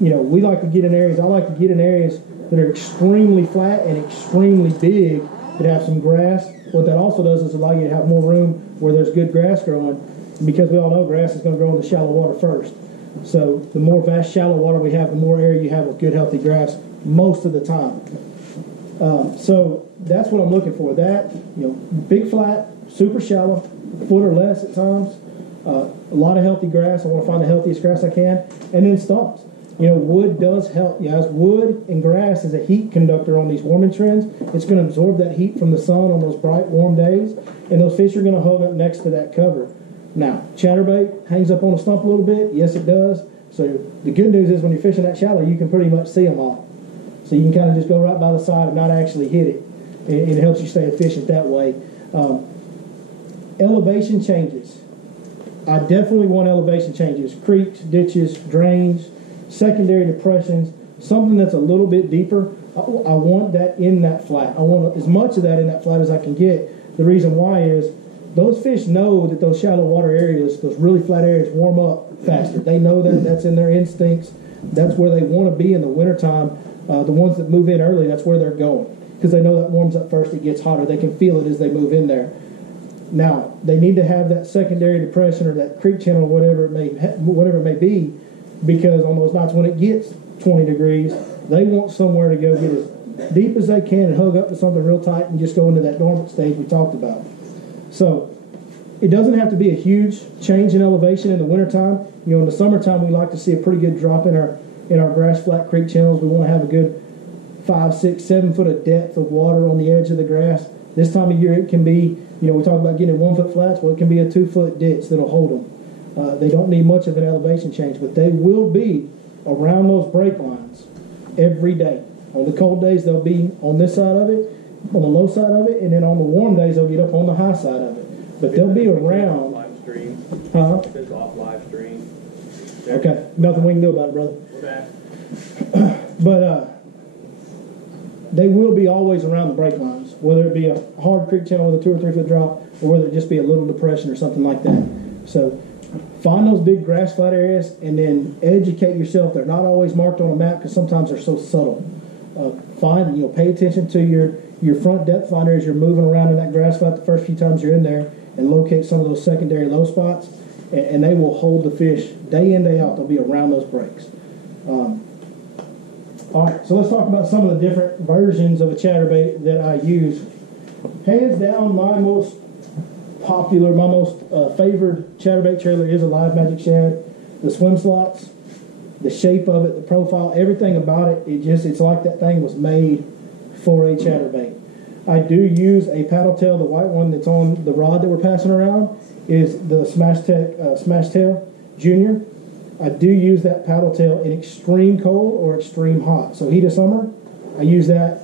we like to get in areas. I like to get in areas that are extremely flat and extremely big that have some grass. What that also does is allow you to have more room where there's good grass growing, because we all know grass is going to grow in the shallow water first. So the more vast shallow water we have, the more area you have with good healthy grass most of the time. So that's what I'm looking for. That, big flat, super shallow, foot or less at times, a lot of healthy grass. I want to find the healthiest grass I can, and then stumps. Wood does help. Yes, wood and grass is a heat conductor on these warming trends. It's going to absorb that heat from the sun on those bright, warm days, and those fish are going to hug up next to that cover. Now, chatterbait hangs up on a stump a little bit. Yes, it does. So the good news is when you're fishing that shallow, you can pretty much see them all. So you can kind of just go right by the side and not actually hit it. It helps you stay efficient that way. Elevation changes. I definitely want elevation changes. Creeks, ditches, drains, secondary depressions, something that's a little bit deeper. I want that in that flat. I want as much of that in that flat as I can get. The reason why is those fish know that those shallow water areas, those really flat areas, warm up faster. They know that. That's in their instincts. That's where they want to be in the wintertime. The ones that move in early, that's where they're going, because they know that warms up first. It gets hotter. They can feel it as they move in there. Now, they need to have that secondary depression or that creek channel, whatever it may be, because on those nights when it gets 20 degrees, they want somewhere to go get as deep as they can and hug up to something real tight and just go into that dormant stage we talked about. So it doesn't have to be a huge change in elevation in the wintertime. In the summertime, we like to see a pretty good drop in our grass flat creek channels. We want to have a good 5, 6, 7 foot of depth of water on the edge of the grass. This time of year, it can be, we talk about getting 1 foot flats. Well, it can be a 2 foot ditch that'll hold them. They don't need much of an elevation change, but they will be around those break lines every day. On the cold days, they'll be on this side of it, on the low side of it, and then on the warm days, they'll get up on the high side of it. But they'll be around. Live stream. Huh? It's off live stream. Okay, nothing we can do about it, brother. Okay. But they will be always around the break lines, whether it be a hard creek channel with a 2 or 3 foot drop, or whether it just be a little depression or something like that. So find those big grass flat areas and then educate yourself. They're not always marked on a map because sometimes they're so subtle. Pay attention to your front depth finder as you're moving around in that grass flat the first few times you're in there, and locate some of those secondary low spots, and they will hold the fish day in, day out. They'll be around those breaks. All right, so let's talk about some of the different versions of a chatterbait that I use. Hands down, my most popular, my most favored chatterbait trailer is a live magic shad. The swim slots, the shape of it, the profile, everything about it, it's like that thing was made for a chatterbait. I do use a paddle tail. The white one that's on the rod that we're passing around is the Smash Tail Junior. I do use that paddle tail in extreme cold or extreme hot. So heat of summer, I use that.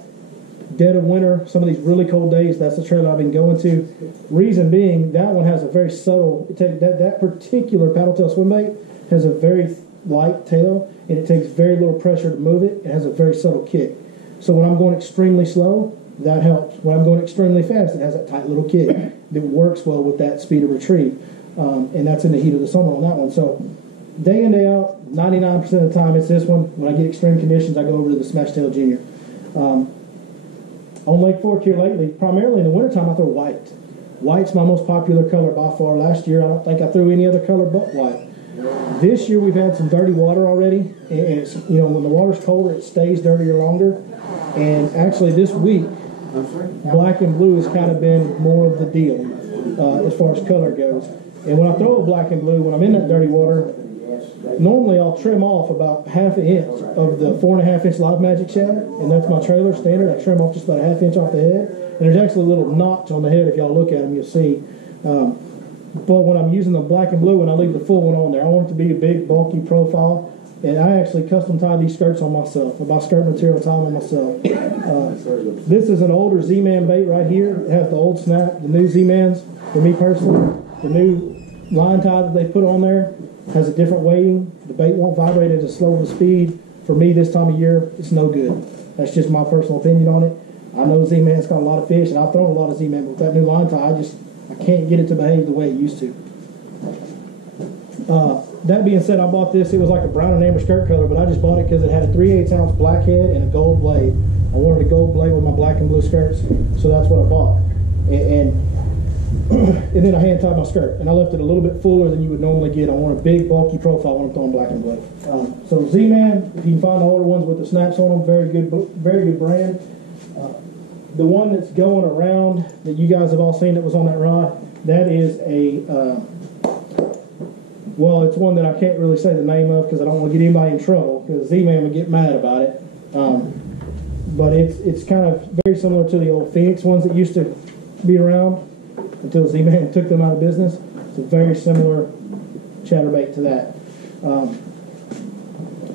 Dead of winter, some of these really cold days, that's the trailer I've been going to. Reason being, that one has a very subtle, that particular paddle tail swim bait has a very light tail, and it takes very little pressure to move it. It has a very subtle kick. So when I'm going extremely slow, that helps. When I'm going extremely fast, it has that tight little kick that works well with that speed of retrieve. And that's in the heat of the summer on that one. So day in, day out, 99% of the time it's this one. When I get extreme conditions, I go over to the Smash Tail Junior. On Lake Fork here lately, primarily in the wintertime, I throw white. White's my most popular color by far. Last year, I don't think I threw any other color but white. This year, we've had some dirty water already. And it's, you know, when the water's colder, it stays dirtier longer. And actually, this week, black and blue has kind of been more of the deal as far as color goes. And when I throw a black and blue, when I'm in that dirty water, normally I'll trim off about half an inch of the 4.5-inch Live Magic shad, and that's my trailer standard. I trim off just about a half inch off the head, and there's actually a little notch on the head. If y'all look at them, you'll see. But when I'm using the black and blue, and I leave the full one on there, I want it to be a big, bulky profile. And I actually custom tie these skirts on myself. I buy skirt material, tie them on myself. This is an older Z-Man bait right here. It has the old snap. The new Z-Mans, for me personally, the new line tie that they put on there has a different weighting. The bait won't vibrate at as slow of a speed. For me, this time of year, it's no good. That's just my personal opinion on it. I know Z-Man's got a lot of fish, and I've thrown a lot of Z-Man, but with that new line tie, I can't get it to behave the way it used to. That being said, I bought this. It was like a brown and amber skirt color, but I just bought it because it had a 3/8-ounce black head and a gold blade. I wanted a gold blade with my black and blue skirts, so that's what I bought. And then I hand tied my skirt, and I left it a little bit fuller than you would normally get. I want a big, bulky profile when I'm throwing black and blue. So Z-Man, if you can find the older ones with the snaps on them, very good brand. The one that's going around that you guys have all seen that was on that rod, that is a well, it's one that I can't really say the name of because I don't want to get anybody in trouble because Z-Man would get mad about it. But it's kind of very similar to the old Phoenix ones that used to be around until Z-Man took them out of business. It's a very similar chatterbait to that.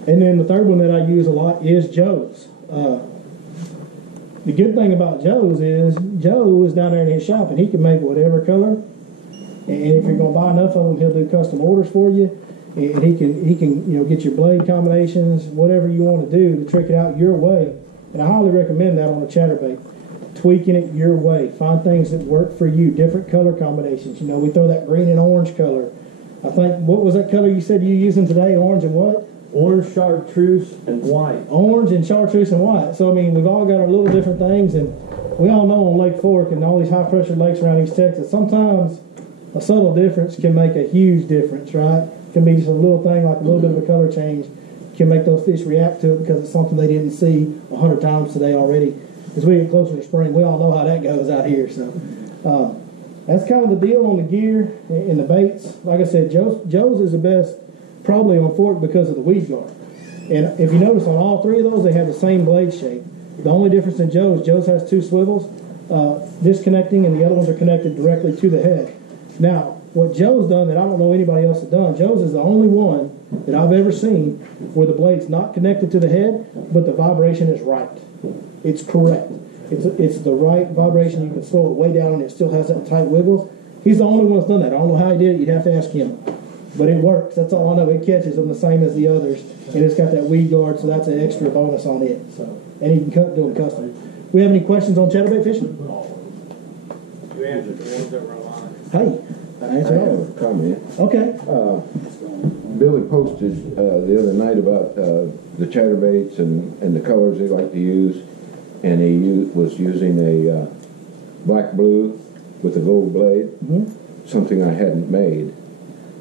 And then the third one that I use a lot is Joe's. The good thing about Joe's is Joe is down there in his shop and he can make whatever color. And if you're going to buy enough of them, he'll do custom orders for you. And he can get your blade combinations, whatever you want to do to trick it out your way. And I highly recommend that on a chatterbait. Tweaking it your way. Find things that work for you. Different color combinations. You know, we throw that green and orange color. I think, what was that color you said you using today? Orange and what? Orange, chartreuse, and white. Orange and chartreuse and white. So, I mean, we've all got our little different things. And we all know on Lake Fork and all these high-pressure lakes around East Texas, sometimes a subtle difference can make a huge difference, right? It can be just a little thing, like a little bit of a color change, can make those fish react to it because it's something they didn't see 100 times today already. As we get closer to spring, we all know how that goes out here. So that's kind of the deal on the gear and the baits. Like I said, Joe's is the best probably on Fork because of the weed guard. And if you notice on all three of those, they have the same blade shape. The only difference in Joe's has two swivels disconnecting, and the other ones are connected directly to the head. Now, what Joe's done that I don't know anybody else has done, Joe's is the only one that I've ever seen where the blade's not connected to the head, but the vibration is right. It's correct. It's the right vibration. You can slow it way down and it still has that tight wiggle. He's the only one that's done that. I don't know how he did it. You'd have to ask him. But it works. That's all I know. It catches them the same as the others. And it's got that weed guard, so that's an extra bonus on it. So, and you can do them custom. We have any questions on chatterbait fishing? You answered the ones that were online. Hey, I answered all. have a comment. Okay. Billy posted the other night about the chatterbaits and the colors they like to use, and he was using a black blue with a gold blade, something I hadn't made.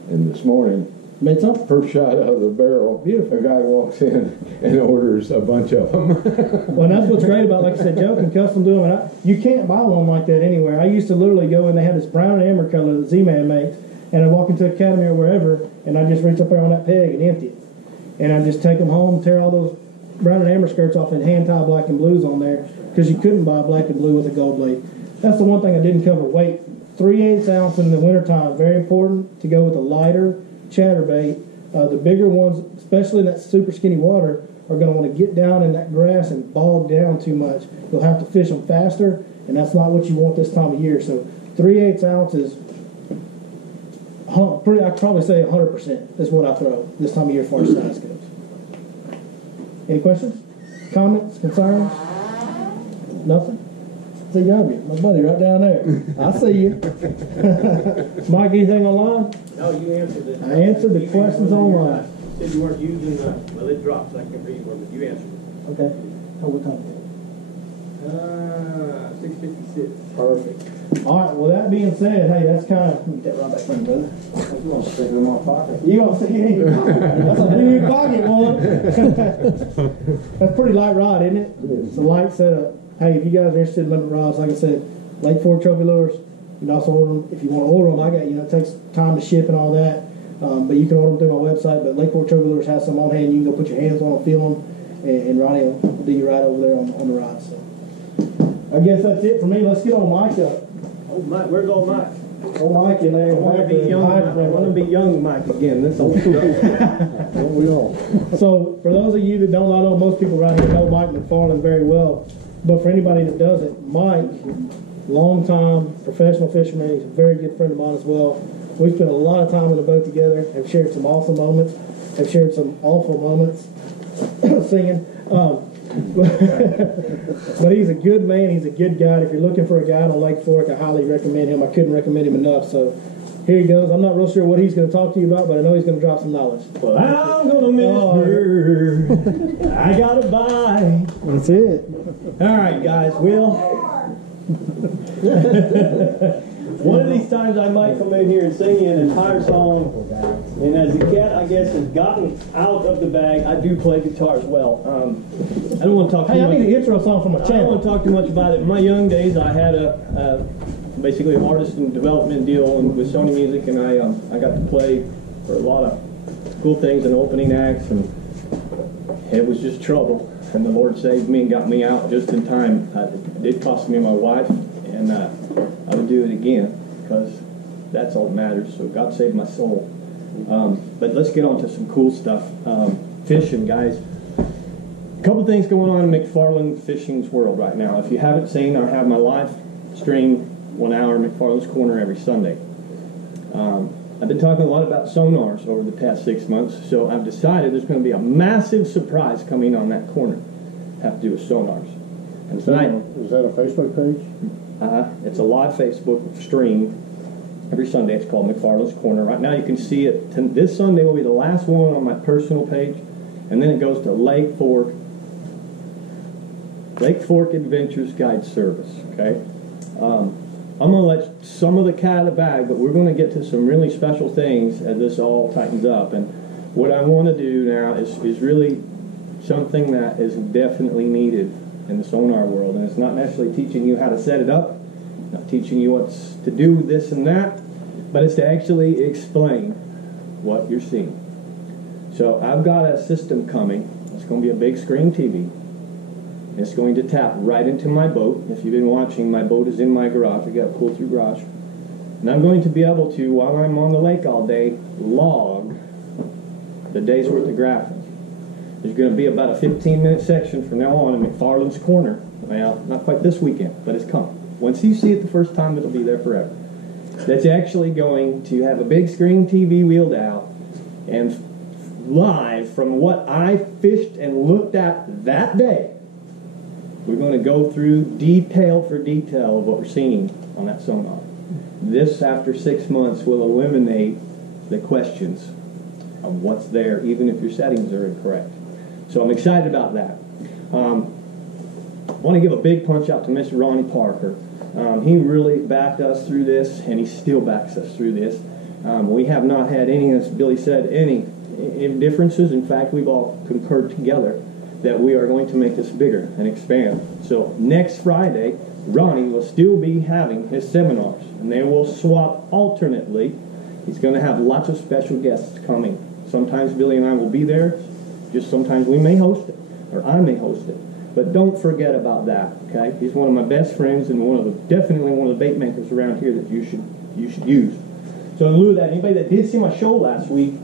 And this morning, made something? first shot out of the barrel, beautiful. A guy walks in and orders a bunch of them. Well, that's what's great about, like I said, Joe can custom do them. And you can't buy one like that anywhere. I used to literally go and they had this brown and amber color that Z-Man makes, and I'd walk into Academy or wherever, and I'd just reach up there on that peg and empty it. And I'd just take them home, tear all those brown and amber skirts off, and hand tie black and blues on there. because you couldn't buy black and blue with a gold blade. That's the one thing I didn't cover. Weight, 3/8 ounce in the wintertime. Very important to go with a lighter chatterbait. The bigger ones, especially in that super skinny water, are going to want to get down in that grass and bog down too much. You'll have to fish them faster, and that's not what you want this time of year. So 3/8 ounces, I'd probably say 100% is what I throw this time of year as far as size goes. Any questions? Comments? Concerns? Nothing? See you, my buddy right down there. I see you. Mike, anything online? No, you answered it. I answered the questions online. You said you weren't using, well, it drops. I can't read one, but you answered it. Okay. How what time? 6:56. Perfect. All right. Well, that being said, hey, that's kind of get that right back from brother. You want to stick it in my pocket? You gonna stick it in your pocket? That's a big pocket one. That's pretty light rod, isn't it? It's a light setup. Hey, if you guys are interested in limit rods, like I said, Lake Fork Trophy Lures. You can also order them if you want to order them. I got it takes time to ship and all that, but you can order them through my website. But Lake Fork Trophy Lures has some on hand. You can go put your hands on them, feel them, and Ronnie will do you right over there on the rods. So I guess that's it for me. Let's get on Mike up. Oh, Mike, where's old Mike? Old Mike in there. I want to be young. I want to be young Mike again. This old stuff. Don't we all? So for those of you that don't, I know most people around here know Mike McFarland very well. But for anybody that doesn't, Mike, long-time professional fisherman, he's a very good friend of mine as well. We spent a lot of time in the boat together, have shared some awesome moments, have shared some awful moments singing. But he's a good man, he's a good guy. If you're looking for a guide on Lake Fork, I highly recommend him. I couldn't recommend him enough. So here he goes. I'm not real sure what he's going to talk to you about, but I know he's going to drop some knowledge. Well, I'm going to miss her. I got to buy. That's it. All right, guys. Well, one of these times I might come in here and sing you an entire song. And as the cat, I guess, has gotten out of the bag, I do play guitar as well. I don't want to talk too Hey, I much. need an intro song for my I don't channel. want to talk too much about it. In my young days, I had basically an artist and development deal with Sony Music, and I got to play for a lot of cool things and opening acts, and it was just trouble. And the Lord saved me and got me out just in time. It did cost me my wife, and I would do it again because that's all that matters. So God saved my soul. But let's get on to some cool stuff. Fishing, guys. A couple things going on in McFarland Fishing's world right now. If you haven't seen or have my live stream 1 hour McFarland's Corner every Sunday. I've been talking a lot about sonars over the past 6 months, so I've decided there's going to be a massive surprise coming on that corner. Have to do with sonars. And tonight, Is that a Facebook page? it's a live Facebook stream every Sunday. It's called McFarland's Corner. Right now you can see it. This Sunday will be the last one on my personal page, and then it goes to Lake Fork Adventures Guide Service. Okay. I'm going to let some of the cat out of the bag, but we're going to get to some really special things as this all tightens up. And what I want to do now is really something that is definitely needed in the sonar world. And it's not necessarily teaching you how to set it up, not teaching you what's to do this and that, but it's to actually explain what you're seeing. So I've got a system coming. It's going to be a big screen TV. It's going to tap right into my boat. If you've been watching, my boat is in my garage. I got a pull-through garage. And I'm going to be able to, while I'm on the lake all day, log the day's worth of graphing. There's going to be about a 15-minute section from now on in McFarland's Corner. Well, not quite this weekend, but it's coming. Once you see it the first time, it'll be there forever. That's actually going to have a big screen TV wheeled out and live from what I fished and looked at that day. We're going to go through detail for detail of what we're seeing on that sonar. This, after 6 months, will eliminate the questions of what's there, even if your settings are incorrect. So I'm excited about that. I want to give a big punch out to Mr. Ronnie Parker. He really backed us through this, and he still backs us through this. We have not had any, as Billy said, any differences. In fact, we've all concurred together that we are going to make this bigger and expand. So next Friday, Ronnie will still be having his seminars, and they will swap alternately. He's going to have lots of special guests coming. Sometimes Billy and I will be there, just sometimes we may host it, or I may host it. But don't forget about that, okay? He's one of my best friends and definitely one of the bait makers around here that you should use. So in lieu of that, anybody that did see my show last week,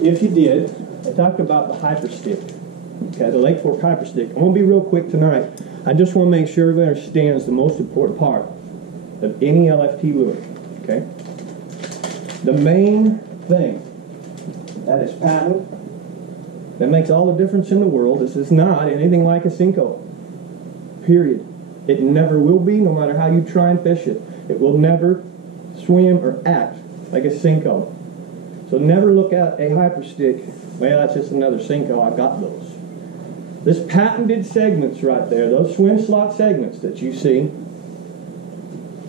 if you did, I talked about the hyper stick, okay, the Lake Fork hyper stick. I'm going to be real quick tonight. I just want to make sure everybody understands the most important part of any LFT lure, okay? The main thing that is patent, that makes all the difference in the world, this is not anything like a Cinco, period. It never will be, no matter how you try and fish it. It will never swim or act like a Cinco. So never look at a hyper stick, well, that's just another Cinco, I got those. This patented segments right there, those swim slot segments that you see,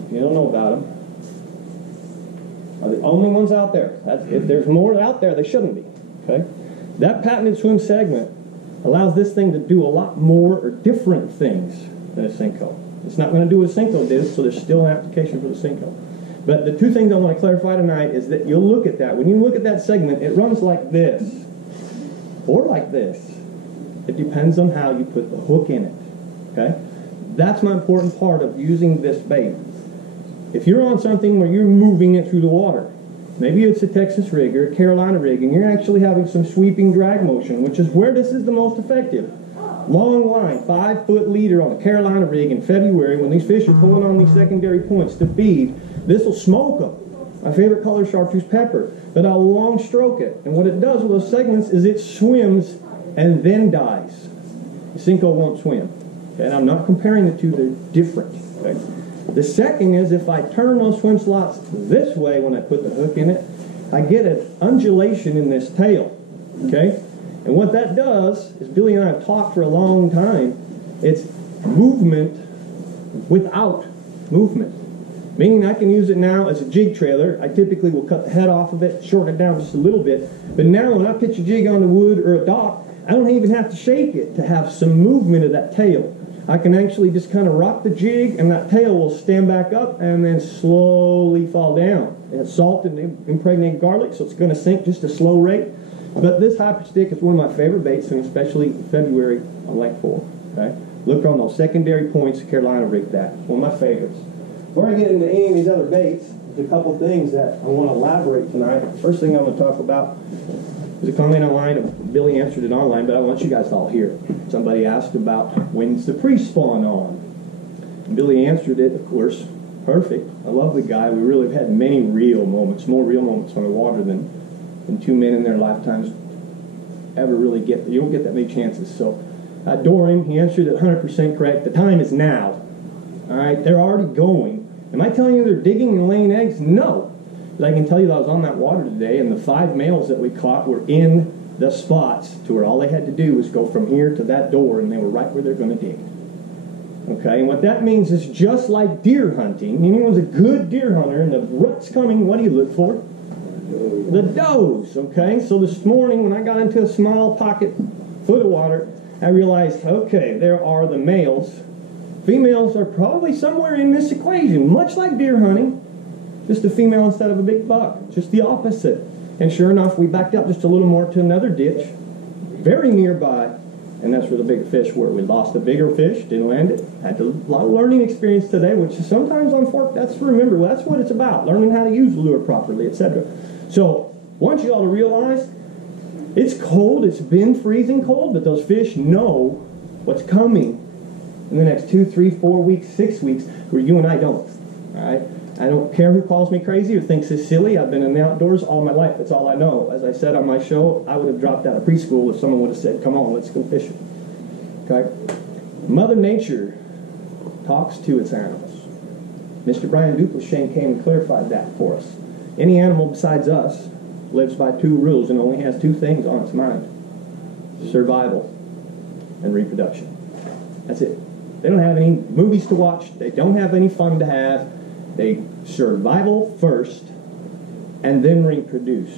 if you don't know about them, are the only ones out there. If there's more out there, they shouldn't be, okay? That patented swim segment allows this thing to do a lot more or different things than a Cinco. It's not going to do what a Cinco did, so there's still an application for the Cinco. But the two things I want to clarify tonight is that you'll look at that. When you look at that segment, it runs like this or like this. It depends on how you put the hook in it, okay? That's my important part of using this bait. If you're on something where you're moving it through the water, maybe it's a Texas rig or a Carolina rig, and you're actually having some sweeping drag motion, which is where this is the most effective. Long line, 5-foot leader on a Carolina rig in February when these fish are pulling on these secondary points to feed, this will smoke them. My favorite color is chartreuse pepper, but I'll long stroke it. And what it does with those segments is it swims and then dies. The Cinco won't swim. Okay? And I'm not comparing the two, they're different. Okay? The second is if I turn those swim slots this way when I put the hook in it, I get an undulation in this tail. Okay? And what that does is, Billy and I have talked for a long time, it's movement without movement. Meaning I can use it now as a jig trailer. I typically will cut the head off of it, shorten it down just a little bit. But now when I pitch a jig on the wood or a dock, I don't even have to shake it to have some movement of that tail. I can actually just kind of rock the jig and that tail will stand back up and then slowly fall down. It has salt and impregnated garlic, so it's going to sink just a slow rate. But this hyper stick is one of my favorite baits, and especially February on Lake Fork. Okay? Look on those secondary points, Carolina rig that. It's one of my favorites. Before I get into any of these other baits, there's a couple things that I want to elaborate tonight. First thing I'm going to talk about is a comment online. Billy answered it online, but I want you guys to all hear it. Somebody asked about when's the pre-spawn on. And Billy answered it, of course, perfect. I love the guy. We really have had many real moments, more real moments on the water than two men in their lifetimes ever really get. You don't get that many chances. So I adore him. He answered it 100% correct. The time is now. All right, they're already going. Am I telling you they're digging and laying eggs? No. But I can tell you that I was on that water today, and the 5 males that we caught were in the spots to where all they had to do was go from here to that door, and they were right where they're going to dig. Okay, and what that means is just like deer hunting, anyone's a good deer hunter, and the rut's coming, what do you look for? The does, okay? So this morning when I got into a small pocket foot of water, I realized, okay, there are the males. Females are probably somewhere in this equation, much like deer hunting, just a female instead of a big buck, just the opposite. And sure enough, we backed up just a little more to another ditch, very nearby, and that's where the bigger fish were. We lost a bigger fish, didn't land it. Had a lot of learning experience today, which is sometimes on fork, that's what it's about, learning how to use the lure properly, etc. So, I want you all to realize, it's cold, it's been freezing cold, but those fish know what's coming in the next 2, 3, 4 weeks, 6 weeks, where you and I don't. All right? I don't care who calls me crazy or thinks it's silly. I've been in the outdoors all my life. That's all I know. As I said on my show, I would have dropped out of preschool if someone would have said, come on, let's go fishing. Okay? Mother Nature talks to its animals. Mr. Brian Dupleshain came and clarified that for us. Any animal besides us lives by 2 rules and only has 2 things on its mind. Survival and reproduction. That's it. They don't have any movies to watch. They don't have any fun to have. They survival first and then reproduce.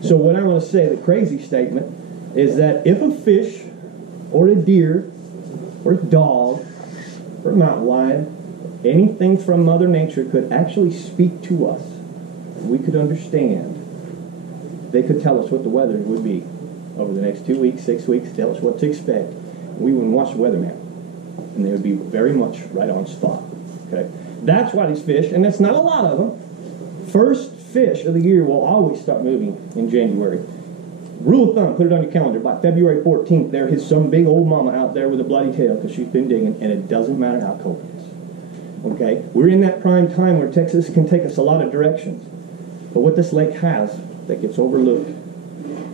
So what I want to say, the crazy statement, is that if a fish or a deer or a dog or a mountain lion, anything from Mother Nature could actually speak to us, we could understand, they could tell us what the weather would be over the next 2 weeks, 6 weeks, tell us what to expect. We wouldn't watch the weatherman. and they would be very much right on spot. Okay, that's why these fish, and it's not a lot of them, first fish of the year will always start moving in January. Rule of thumb, put it on your calendar, by February 14th, there is some big old mama out there with a bloody tail because she's been digging, and it doesn't matter how cold it is. Okay? We're in that prime time where Texas can take us a lot of directions. But what this lake has that gets overlooked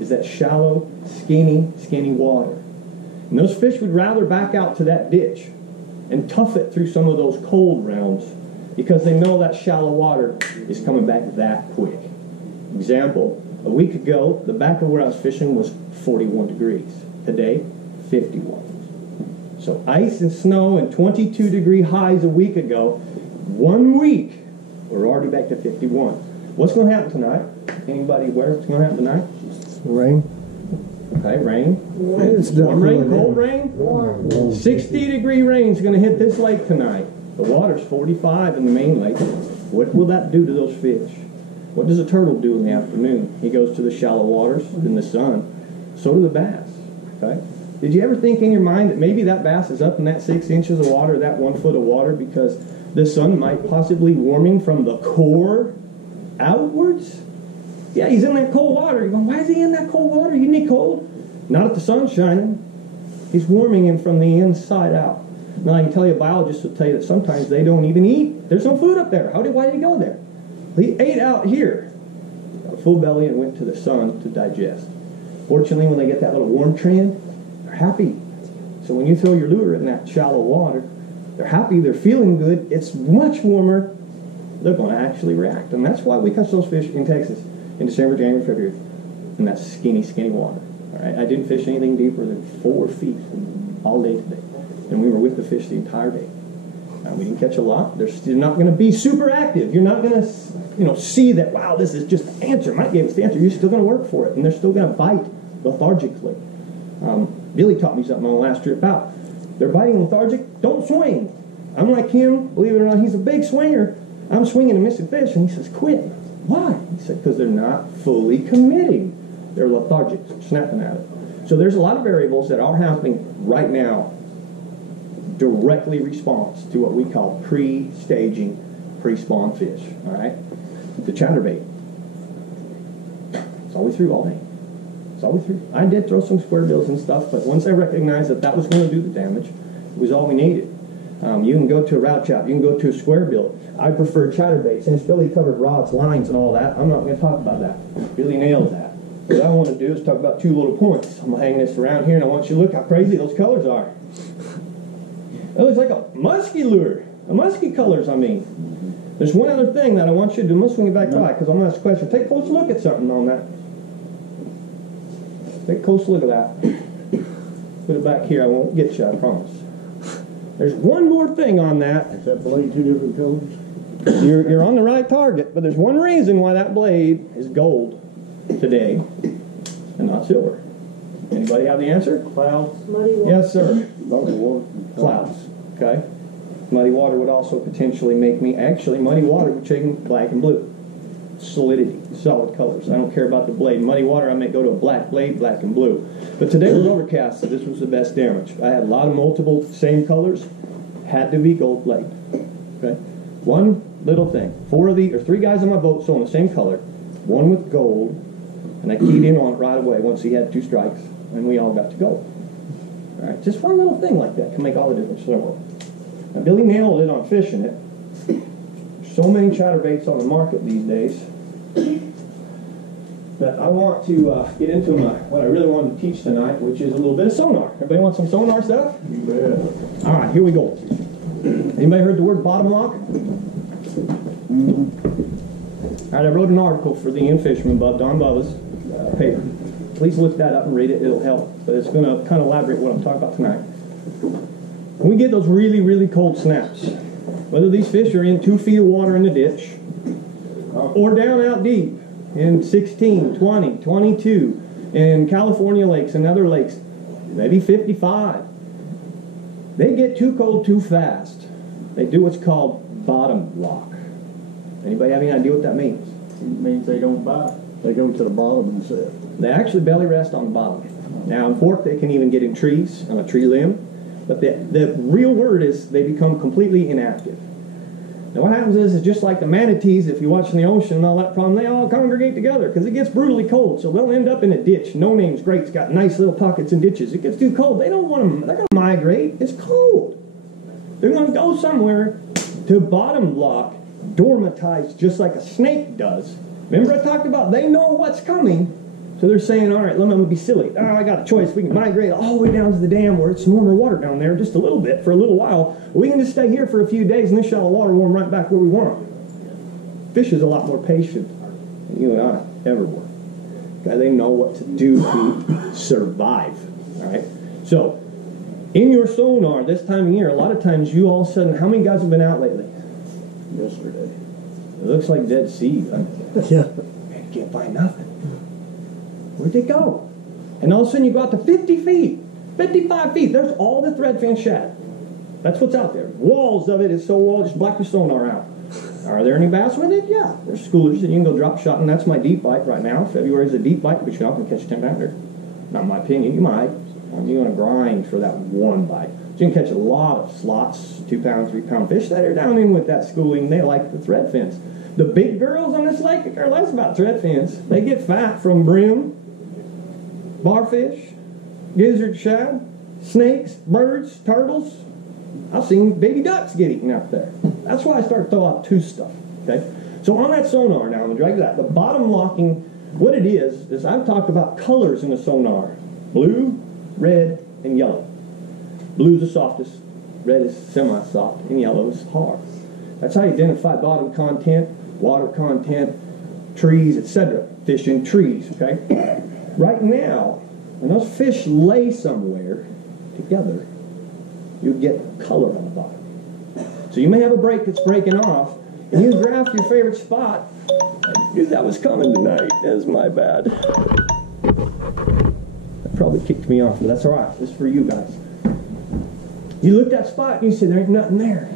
is that shallow, skinny water. And those fish would rather back out to that ditch and tough it through some of those cold rounds because they know that shallow water is coming back that quick. Example, a week ago, the back of where I was fishing was 41 degrees. Today, 51. So ice and snow and 22-degree highs a week ago. 1 week, we're already back to 51. What's going to happen tonight? Anybody aware what's going to happen tonight? Rain. Okay, rain. It's Warm rain, cold rain. 60-degree rain is going to hit this lake tonight. The water's 45 in the main lake. What will that do to those fish? What does a turtle do in the afternoon? He goes to the shallow waters in the sun. So do the bass. Okay? Did you ever think in your mind that maybe that bass is up in that 6 inches of water, that 1 foot of water, because the sun might possibly warming from the core outwards? Yeah, he's in that cold water. You're going, why is he in that cold water? Isn't he cold? Not if the sun's shining. He's warming him from the inside out. Now, I can tell you, biologists will tell you that sometimes they don't even eat. There's no food up there. Why did he go there? He ate out here, got a full belly, and went to the sun to digest. Fortunately, when they get that little warm trend, they're happy. So when you throw your lure in that shallow water, they're happy, they're feeling good, it's much warmer, they're going to actually react. And that's why we catch those fish in Texas in December, January, February, in that skinny water. All right? I didn't fish anything deeper than 4 feet all day today. And we were with the fish the entire day. We didn't catch a lot. They're still not going to be super active. You're not going to, see that, wow, this is just the answer. Might give us the answer. You're still going to work for it, and they're still going to bite lethargically. Billy taught me something on the last trip out. They're biting lethargic. Don't swing. I'm like him. Believe it or not, he's a big swinger. I'm swinging and missing fish, and he says, quit. Why? He said, because they're not fully committing. They're lethargic, snapping at it. So there's a lot of variables that are happening right now directly response to what we call pre-staging, pre-spawn fish. All right? The ChatterBait. It's all we threw all day. It's all we threw. I did throw some square bills and stuff, but once I recognized that that was going to do the damage, it was all we needed. You can go to a route chop. You can go to a square bill. I prefer ChatterBait. Since Billy covered rods, lines, and all that, I'm not going to talk about that. Billy nailed that. What I want to do is talk about 2 little points. I'm going to hang this around here, and I want you to look how crazy those colors are. It looks like a musky lure. A musky colors, I mean. There's one other thing that I want you to do. I'm going to swing it back by because I'm going to ask a question. Take a close look at something on that. Take a close look at that. Put it back here. I won't get you, I promise. There's one more thing on that. Is that blade 2 different colors? You're on the right target, but there's one reason why that blade is gold today and not silver. Anybody have the answer? Clouds? Muddy water. Yes, sir. Water. Clouds. Okay. Muddy water would also potentially make me, actually, muddy water would change black and blue. Solidity, solid colors. I don't care about the blade. Muddy water, I may go to a black blade, black and blue. But today was overcast, so this was the best damage. I had a lot of multiple same colors. Had to be gold blade. Okay. One little thing. 3 guys on my boat saw the same color. One with gold, and I keyed in on it right away once he had 2 strikes, and we all got to gold. All right, just one little thing like that can make all the difference in the world. Now, Billy nailed it on fishing it. There's so many chatterbaits on the market these days that I want to get into what I really wanted to teach tonight, which is a little bit of sonar. Everybody want some sonar stuff? You bet. All right, here we go. Anybody heard the word bottom lock? All right, I wrote an article for the In-Fisherman, Don Bubba's paper. Please look that up and read it. It'll help. But it's going to kind of elaborate what I'm talking about tonight. When we get those really, really cold snaps, whether these fish are in 2 feet of water in the ditch or down out deep in 16, 20, 22, in California lakes and other lakes, maybe 55, they get too cold too fast. They do what's called bottom lock. Anybody have any idea what that means? It means they don't bite. They go to the bottom and sit. They actually belly rest on the bottom. Now, in fork, they can even get in trees, on a tree limb, But the real word is they become completely inactive. Now what happens is just like the manatees, if you watch in the ocean and all that problem, they all congregate together because it gets brutally cold. So they'll end up in a ditch. No name's great. It's got nice little pockets and ditches. It gets too cold. They don't want to, they're going to migrate. It's cold. They're going to go somewhere to bottom lock, dormitize just like a snake does. Remember I talked about they know what's coming. So they're saying, all right, let me be silly. Oh, I got a choice. We can migrate all the way down to the dam where it's warmer water down there just a little bit for a little while. We can just stay here for a few days and this shallow water warm right back where we want them. Fish is a lot more patient than you and I ever were. Okay, they know what to do to survive. All right. So in your sonar this time of year, a lot of times you all of a sudden, how many guys have been out lately? Yesterday. It looks like Dead Sea. Yeah. Man, you can't find nothing. Where'd they go? And all of a sudden you go out to 50 feet, 55 feet. There's all the threadfin shad. That's what's out there. Walls of it is so wall, just black the sonar out. Are there any bass with it? Yeah. There's schoolers that you can go drop shot, and that's my deep bite right now. February is a deep bite, but you're not going to catch a 10-pounder. Not in my opinion. You might. You're going to grind for that one bite. So you can catch a lot of slots, 2-pound, 3-pound fish that are down in with that schooling. They like the thread fins. The big girls on this lake, they care less about thread fins. They get fat from brim, barfish, gizzard shad, snakes, birds, turtles. I've seen baby ducks get eaten out there. That's why I started throwing out two stuff. Okay, so on that sonar now, I'm gonna drag that. The bottom locking, what it is I've talked about colors in the sonar: blue, red, and yellow. Blue's the softest, red is semi-soft, and yellow is hard. That's how you identify bottom content, water content, trees, etc. Fish in trees. Okay. Right now, when those fish lay somewhere together, you get color on the bottom. So you may have a break that's breaking off, and you graph your favorite spot. That was coming tonight. That's my bad. That probably kicked me off, but that's all right. This is for you guys. You look at that spot, and you say, there ain't nothing there.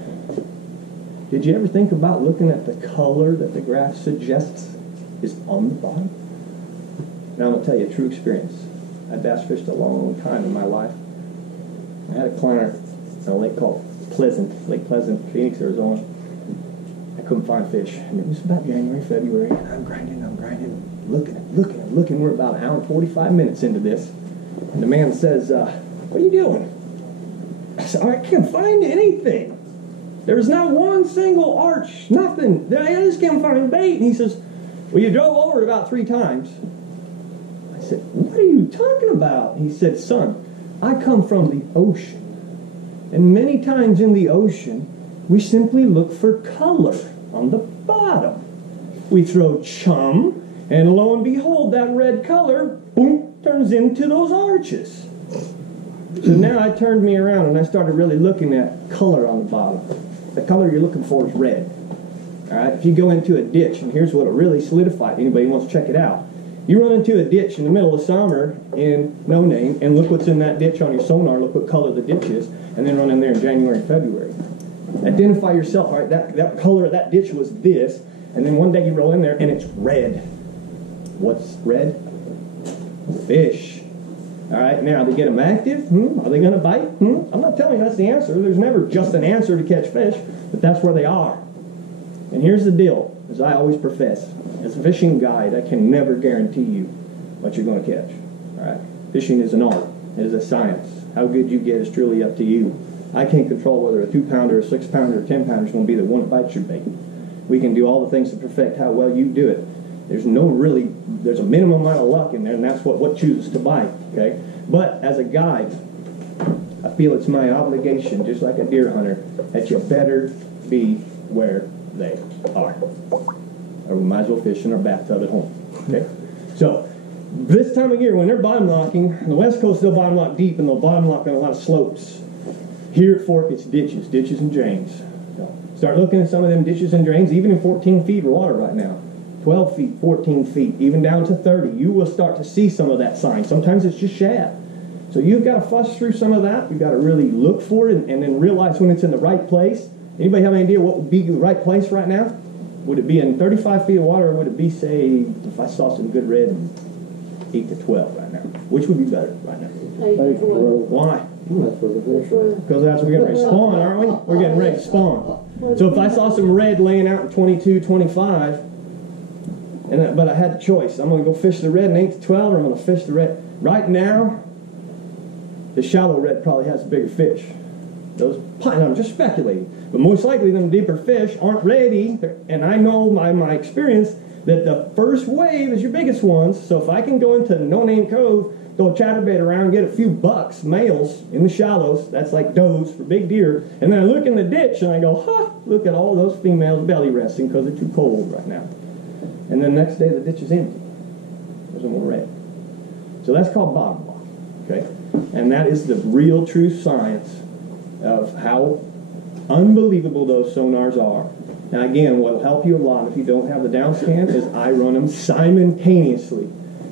Did you ever think about looking at the color that the graph suggests is on the bottom? Now I'm going to tell you a true experience. I bass fished a long time in my life. I had a climber on a lake called Lake Pleasant, Phoenix, Arizona. I couldn't find fish. And it was about January, February, and I'm grinding, looking. We're about an hour and 45 minutes into this. And the man says, what are you doing? I said, I can't find anything. There's not one single arch, nothing. I just can't find bait. And he says, well, you drove over it about 3 times. I said, what are you talking about? He said, son, I come from the ocean. And many times in the ocean, we simply look for color on the bottom. We throw chum, and lo and behold, that red color, boom, turns into those arches. So now I turned me around and I started really looking at color on the bottom. The color you're looking for is red. All right, if you go into a ditch, and here's what will really solidify it. Anybody wants to check it out. You run into a ditch in the middle of summer in No Name, and look what's in that ditch on your sonar, look what color the ditch is, and then run in there in January and February. Identify yourself, all right, that color of that ditch was this, and then one day you roll in there and it's red. What's red? Fish. All right, now to get them active, are they going to bite? I'm not telling you that's the answer. There's never just an answer to catch fish, but that's where they are. And here's the deal, as I always profess. As a fishing guide, I can never guarantee you what you're going to catch. All right, fishing is an art. It is a science. How good you get is truly up to you. I can't control whether a 2-pounder, a 6-pounder, or 10-pounder is going to be the one that bites your bait. We can do all the things to perfect how well you do it. There's a minimum amount of luck in there, and that's what chooses to bite, okay? But as a guide, I feel it's my obligation, just like a deer hunter, that you better be where they are. Or we might as well fish in our bathtub at home, okay? So, this time of year, when they're bottom locking, the West Coast, they'll bottom lock deep, and they'll bottom lock on a lot of slopes. Here at Fork, it's ditches and drains. So start looking at some of them ditches and drains, even in 14 feet of water right now. 12 feet, 14 feet, even down to 30. You will start to see some of that sign. Sometimes it's just shad. So you've got to fuss through some of that. You've got to really look for it and then realize when it's in the right place. Anybody have any idea what would be the right place right now? Would it be in 35 feet of water, or would it be, say, if I saw some good red, 8 to 12 right now? Which would be better right now? 8 to 12. Why? That's where the fish are. Because that's what we're getting ready to spawn, aren't we? We're getting ready to spawn. So if I saw some red laying out in 22, 25, but I had the choice. I'm going to go fish the red in 8 to 12, or I'm going to fish the red. Right now, the shallow red probably has a bigger fish. I'm just speculating. But most likely, them deeper fish aren't ready. And I know by my experience that the first wave is your biggest ones. So if I can go into No Name Cove, throw a chatterbait around, get a few bucks, males, in the shallows, that's like does for big deer, and then I look in the ditch and I go, look at all those females belly resting because they're too cold right now. And then the next day the ditch is empty. There's no more red. So that's called bottom block, okay? And that is the real true science of how unbelievable those sonars are. Now again, what will help you a lot if you don't have the down scan is I run them simultaneously.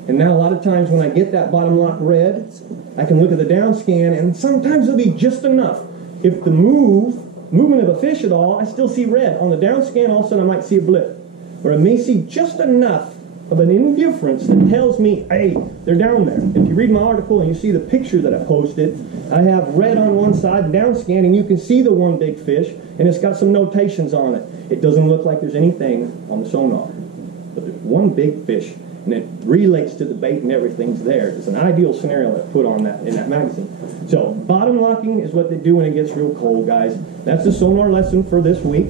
And now a lot of times when I get that bottom lock red, I can look at the down scan and sometimes it'll be just enough. If the movement of a fish at all, I still see red. On the down scan, all of a sudden I might see a blip. Or I may see just enough of an indifference that tells me, hey, they're down there. If you read my article and you see the picture that I posted, I have red on one side, down scan, and you can see the one big fish, and it's got some notations on it. It doesn't look like there's anything on the sonar. But there's one big fish, and it relates to the bait and everything's there. It's an ideal scenario that I put on that in that magazine. So bottom locking is what they do when it gets real cold, guys. That's the sonar lesson for this week.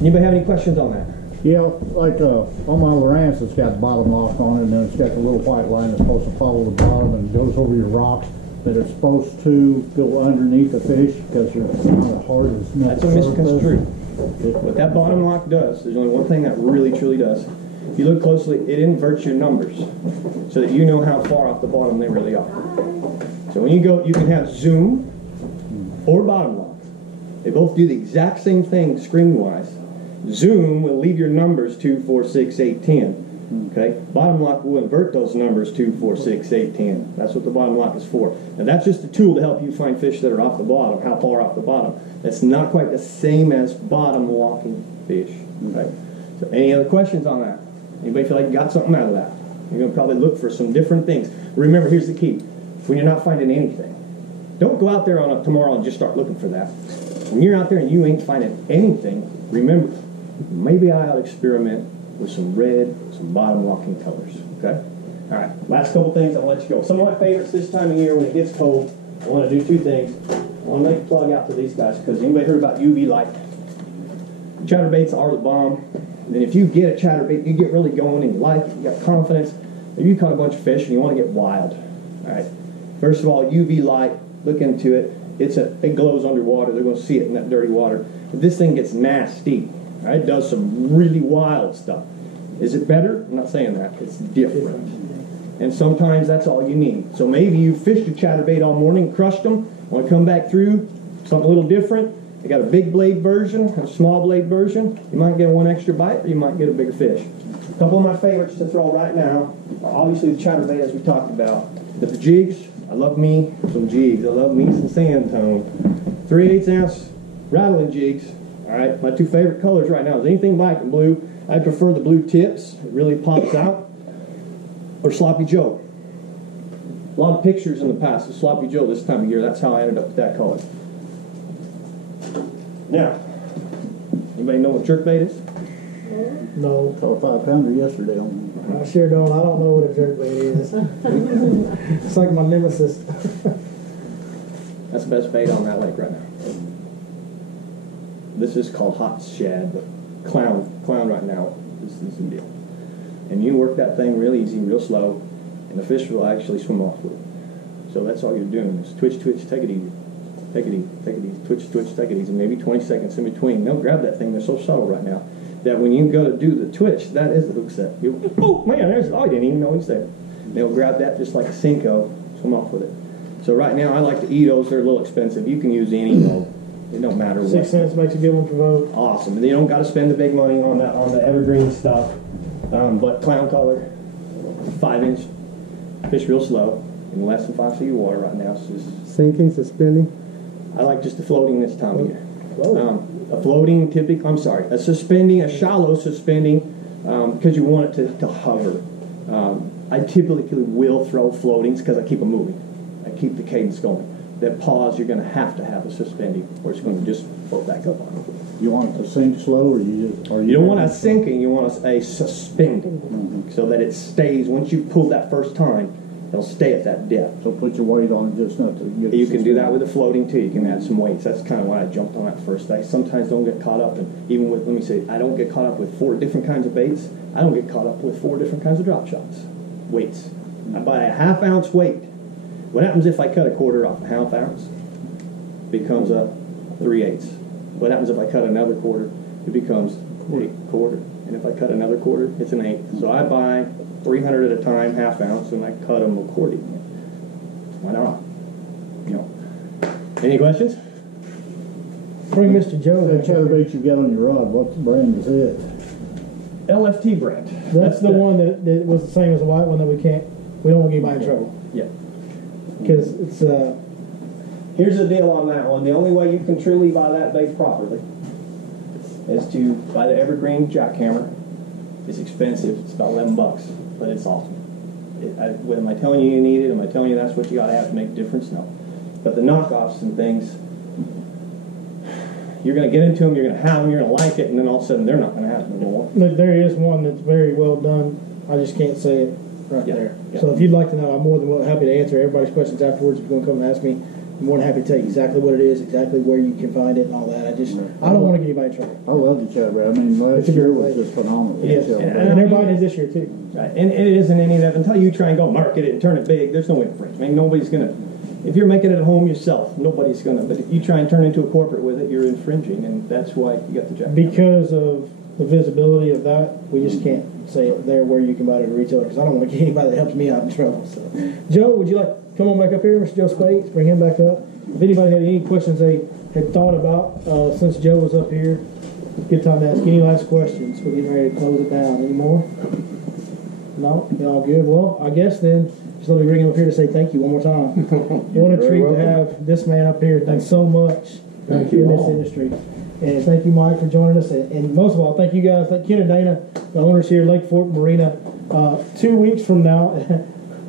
Anybody have any questions on that? Yeah, like on my Lowrance, it's got the bottom lock on it, and then it's got the little white line that's supposed to follow the bottom and goes over your rocks, but it's supposed to go underneath the fish because you're not as hard as That's a misconstrued. What that bottom lock does, there's only one thing that really truly does. If you look closely, it inverts your numbers so that you know how far off the bottom they really are. So when you go, you can have zoom or bottom lock. They both do the exact same thing screen-wise. Zoom will leave your numbers 2, 4, 6, 8, 10. Okay? Bottom lock will invert those numbers 2, 4, 6, 8, 10. That's what the bottom lock is for. And that's just a tool to help you find fish that are off the bottom, how far off the bottom. That's not quite the same as bottom locking fish. Okay? So any other questions on that? Anybody feel like you got something out of that? You're going to probably look for some different things. Remember, here's the key. When you're not finding anything, don't go out there on tomorrow and just start looking for that. When you're out there and you ain't finding anything, remember, maybe I ought to experiment with some red, some bottom locking colors. Okay? All right, last couple things, I'll let you go. Some of my favorites this time of year when it gets cold, I want to do two things. I want to make a plug out to these guys because anybody heard about UV light? Chatterbaits are the bomb. And if you get a chatterbait, you get really going and you like it, you got confidence, maybe you caught a bunch of fish and you want to get wild. All right. First of all, UV light, look into it. It glows underwater. They're going to see it in that dirty water. But this thing gets nasty. All right? It does some really wild stuff. Is it better? I'm not saying that. It's different. And sometimes that's all you need. So maybe you fished a chatterbait all morning, crushed them, want to come back through, something a little different. They got a big blade version, a small blade version. You might get one extra bite, or you might get a bigger fish. A couple of my favorites to throw right now, obviously the chatterbait as we talked about. The jigs, I love me some jigs. I love me some sand tone. 3/8 ounce rattling jigs. All right, my two favorite colors right now is anything black and blue. I prefer the blue tips. It really pops out. Or Sloppy Joe. A lot of pictures in the past of Sloppy Joe this time of year. That's how I ended up with that color. Now, anybody know what jerkbait is? No, caught a 5-pounder yesterday on I sure don't. I don't know what a jerkbait is. It's like my nemesis. That's the best bait on that lake right now. This is called hot shad, but clown right now is the deal. And you work that thing real easy, real slow, and the fish will actually swim off with it. So that's all you're doing is twitch, twitch, take it easy. Take it easy, take it easy, twitch, twitch, take it easy. Maybe 20 seconds in between. Don't grab that thing. They're so subtle right now that when you go to do the twitch, that is the hook set. Oh, man, I didn't even know he's there. They'll grab that just like a Cinco, swim off with it. So right now, I like the Edos. They're a little expensive. You can use any mode. It don't matter what. 6 cents makes a good one for both. Awesome. And you don't got to spend the big money on the evergreen stuff. But clown color, 5-inch, fish real slow, in less than 5 feet of water right now. So just Sinking, suspending? I like just the floating this time of year. A floating, a suspending, a shallow suspending, because you want it to hover. I typically will throw floatings because I keep them moving. keep the cadence going. That pause, you're going to have a suspending, or it's going to just float back up on it. You want it to sink slow, or you just? Or You don't want a sinking, you want a suspending, so that it stays. Once you pull that first time, it'll stay at that depth. So put your weight on it just enough to get. You can do that with the floating too. You can add some weights. That's kind of why I jumped on that first. I sometimes don't get caught up, and even with, let me say, I don't get caught up with 4 different kinds of baits. I don't get caught up with 4 different kinds of drop shots, weights. I buy a ½ ounce weight. What happens if I cut a quarter off? A ½ ounce becomes a 3/8. What happens if I cut another quarter? It becomes a quarter. And if I cut another quarter, it's an 1/8. So I buy 300 at a time, ½ ounce, and I cut them accordingly. Why not? You know. Any questions? Bring Mr. Joe. That ChatterBait you got on your rod, what brand is it? LFT brand. That's the one that was the same as the white one that we don't want to get anybody in trouble. Yeah. Because it's Here's the deal on that one. The only way you can truly buy that bait properly is to buy the evergreen jackhammer. It's expensive. It's about $11, but it's awesome. Am I telling you need it? Am I telling you that's what you got to have to make a difference? No. But the knockoffs and things, you're going to get into them, you're going to have them, you're going to like it, and then all of a sudden they're not going to have them anymore. there is one that's very well done. I just can't say it right there. Yeah. So if you'd like to know, I'm more than happy to answer everybody's questions afterwards. If you're going to come and ask me, I'm more than happy to tell you exactly what it is, exactly where you can find it, and all that. I don't want to get anybody in trouble. I love the ChatterBait. I mean, last year was just phenomenal. Yes, Yeah. and everybody did this year too. Right. And it isn't any of that. Until you try and go market it and turn it big, there's no infringement. I mean, nobody's going to, if you're making it at home yourself, nobody's going to, but if you try and turn into a corporate with it, you're infringing, and that's why you got the jackhammer. Because of the visibility of that, we just can't say it there where you can buy it at a retailer, because I don't want to get anybody that helps me out in trouble. So, Joe, would you like to come on back up here, Mr. Joe Spates? Bring him back up. If anybody had any questions they had thought about since Joe was up here, good time to ask any last questions. We're getting ready to close it down. Any more? No? Y'all good? Well, I guess then, just let me bring him up here to say thank you one more time. What a treat to have this man up here. Done so much in this industry. And thank you, Mike, for joining us. And most of all, thank you guys. Thank Ken and Dana, the owners here, Lake Fork Marina. 2 weeks from now,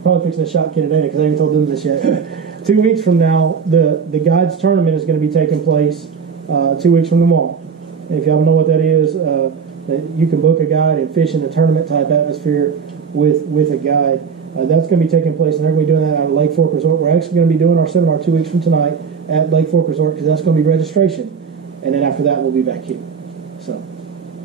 probably fixing to shot Ken and Dana because I haven't told them this yet. 2 weeks from now, the guides tournament is going to be taking place 2 weeks from tomorrow. And if y'all don't know what that is, you can book a guide and fish in a tournament type atmosphere with a guide. That's going to be taking place, and they're going to be doing that out of Lake Fork Resort. We're actually going to be doing our seminar 2 weeks from tonight at Lake Fork Resort because that's going to be registration. And then after that, we'll be back here. So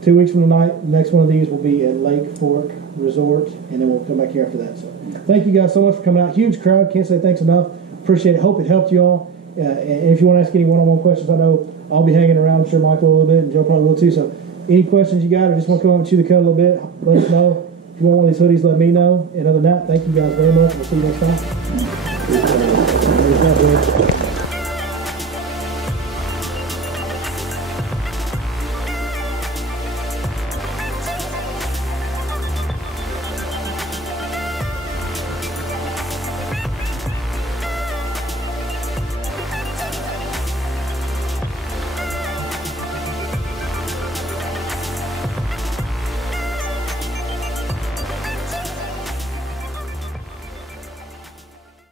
2 weeks from tonight, the next one of these will be at Lake Fork Resort, and then we'll come back here after that. So thank you guys so much for coming out. Huge crowd. Can't say thanks enough. Appreciate it. Hope it helped you all. And if you want to ask any one-on-one questions, I know I'll be hanging around. I'm sure Michael will a little bit, and Joe probably will too. So any questions you got or just want to come up and chew the cud a little bit, let us know. If you want one of these hoodies, let me know. And other than that, thank you guys very much. We'll see you next time.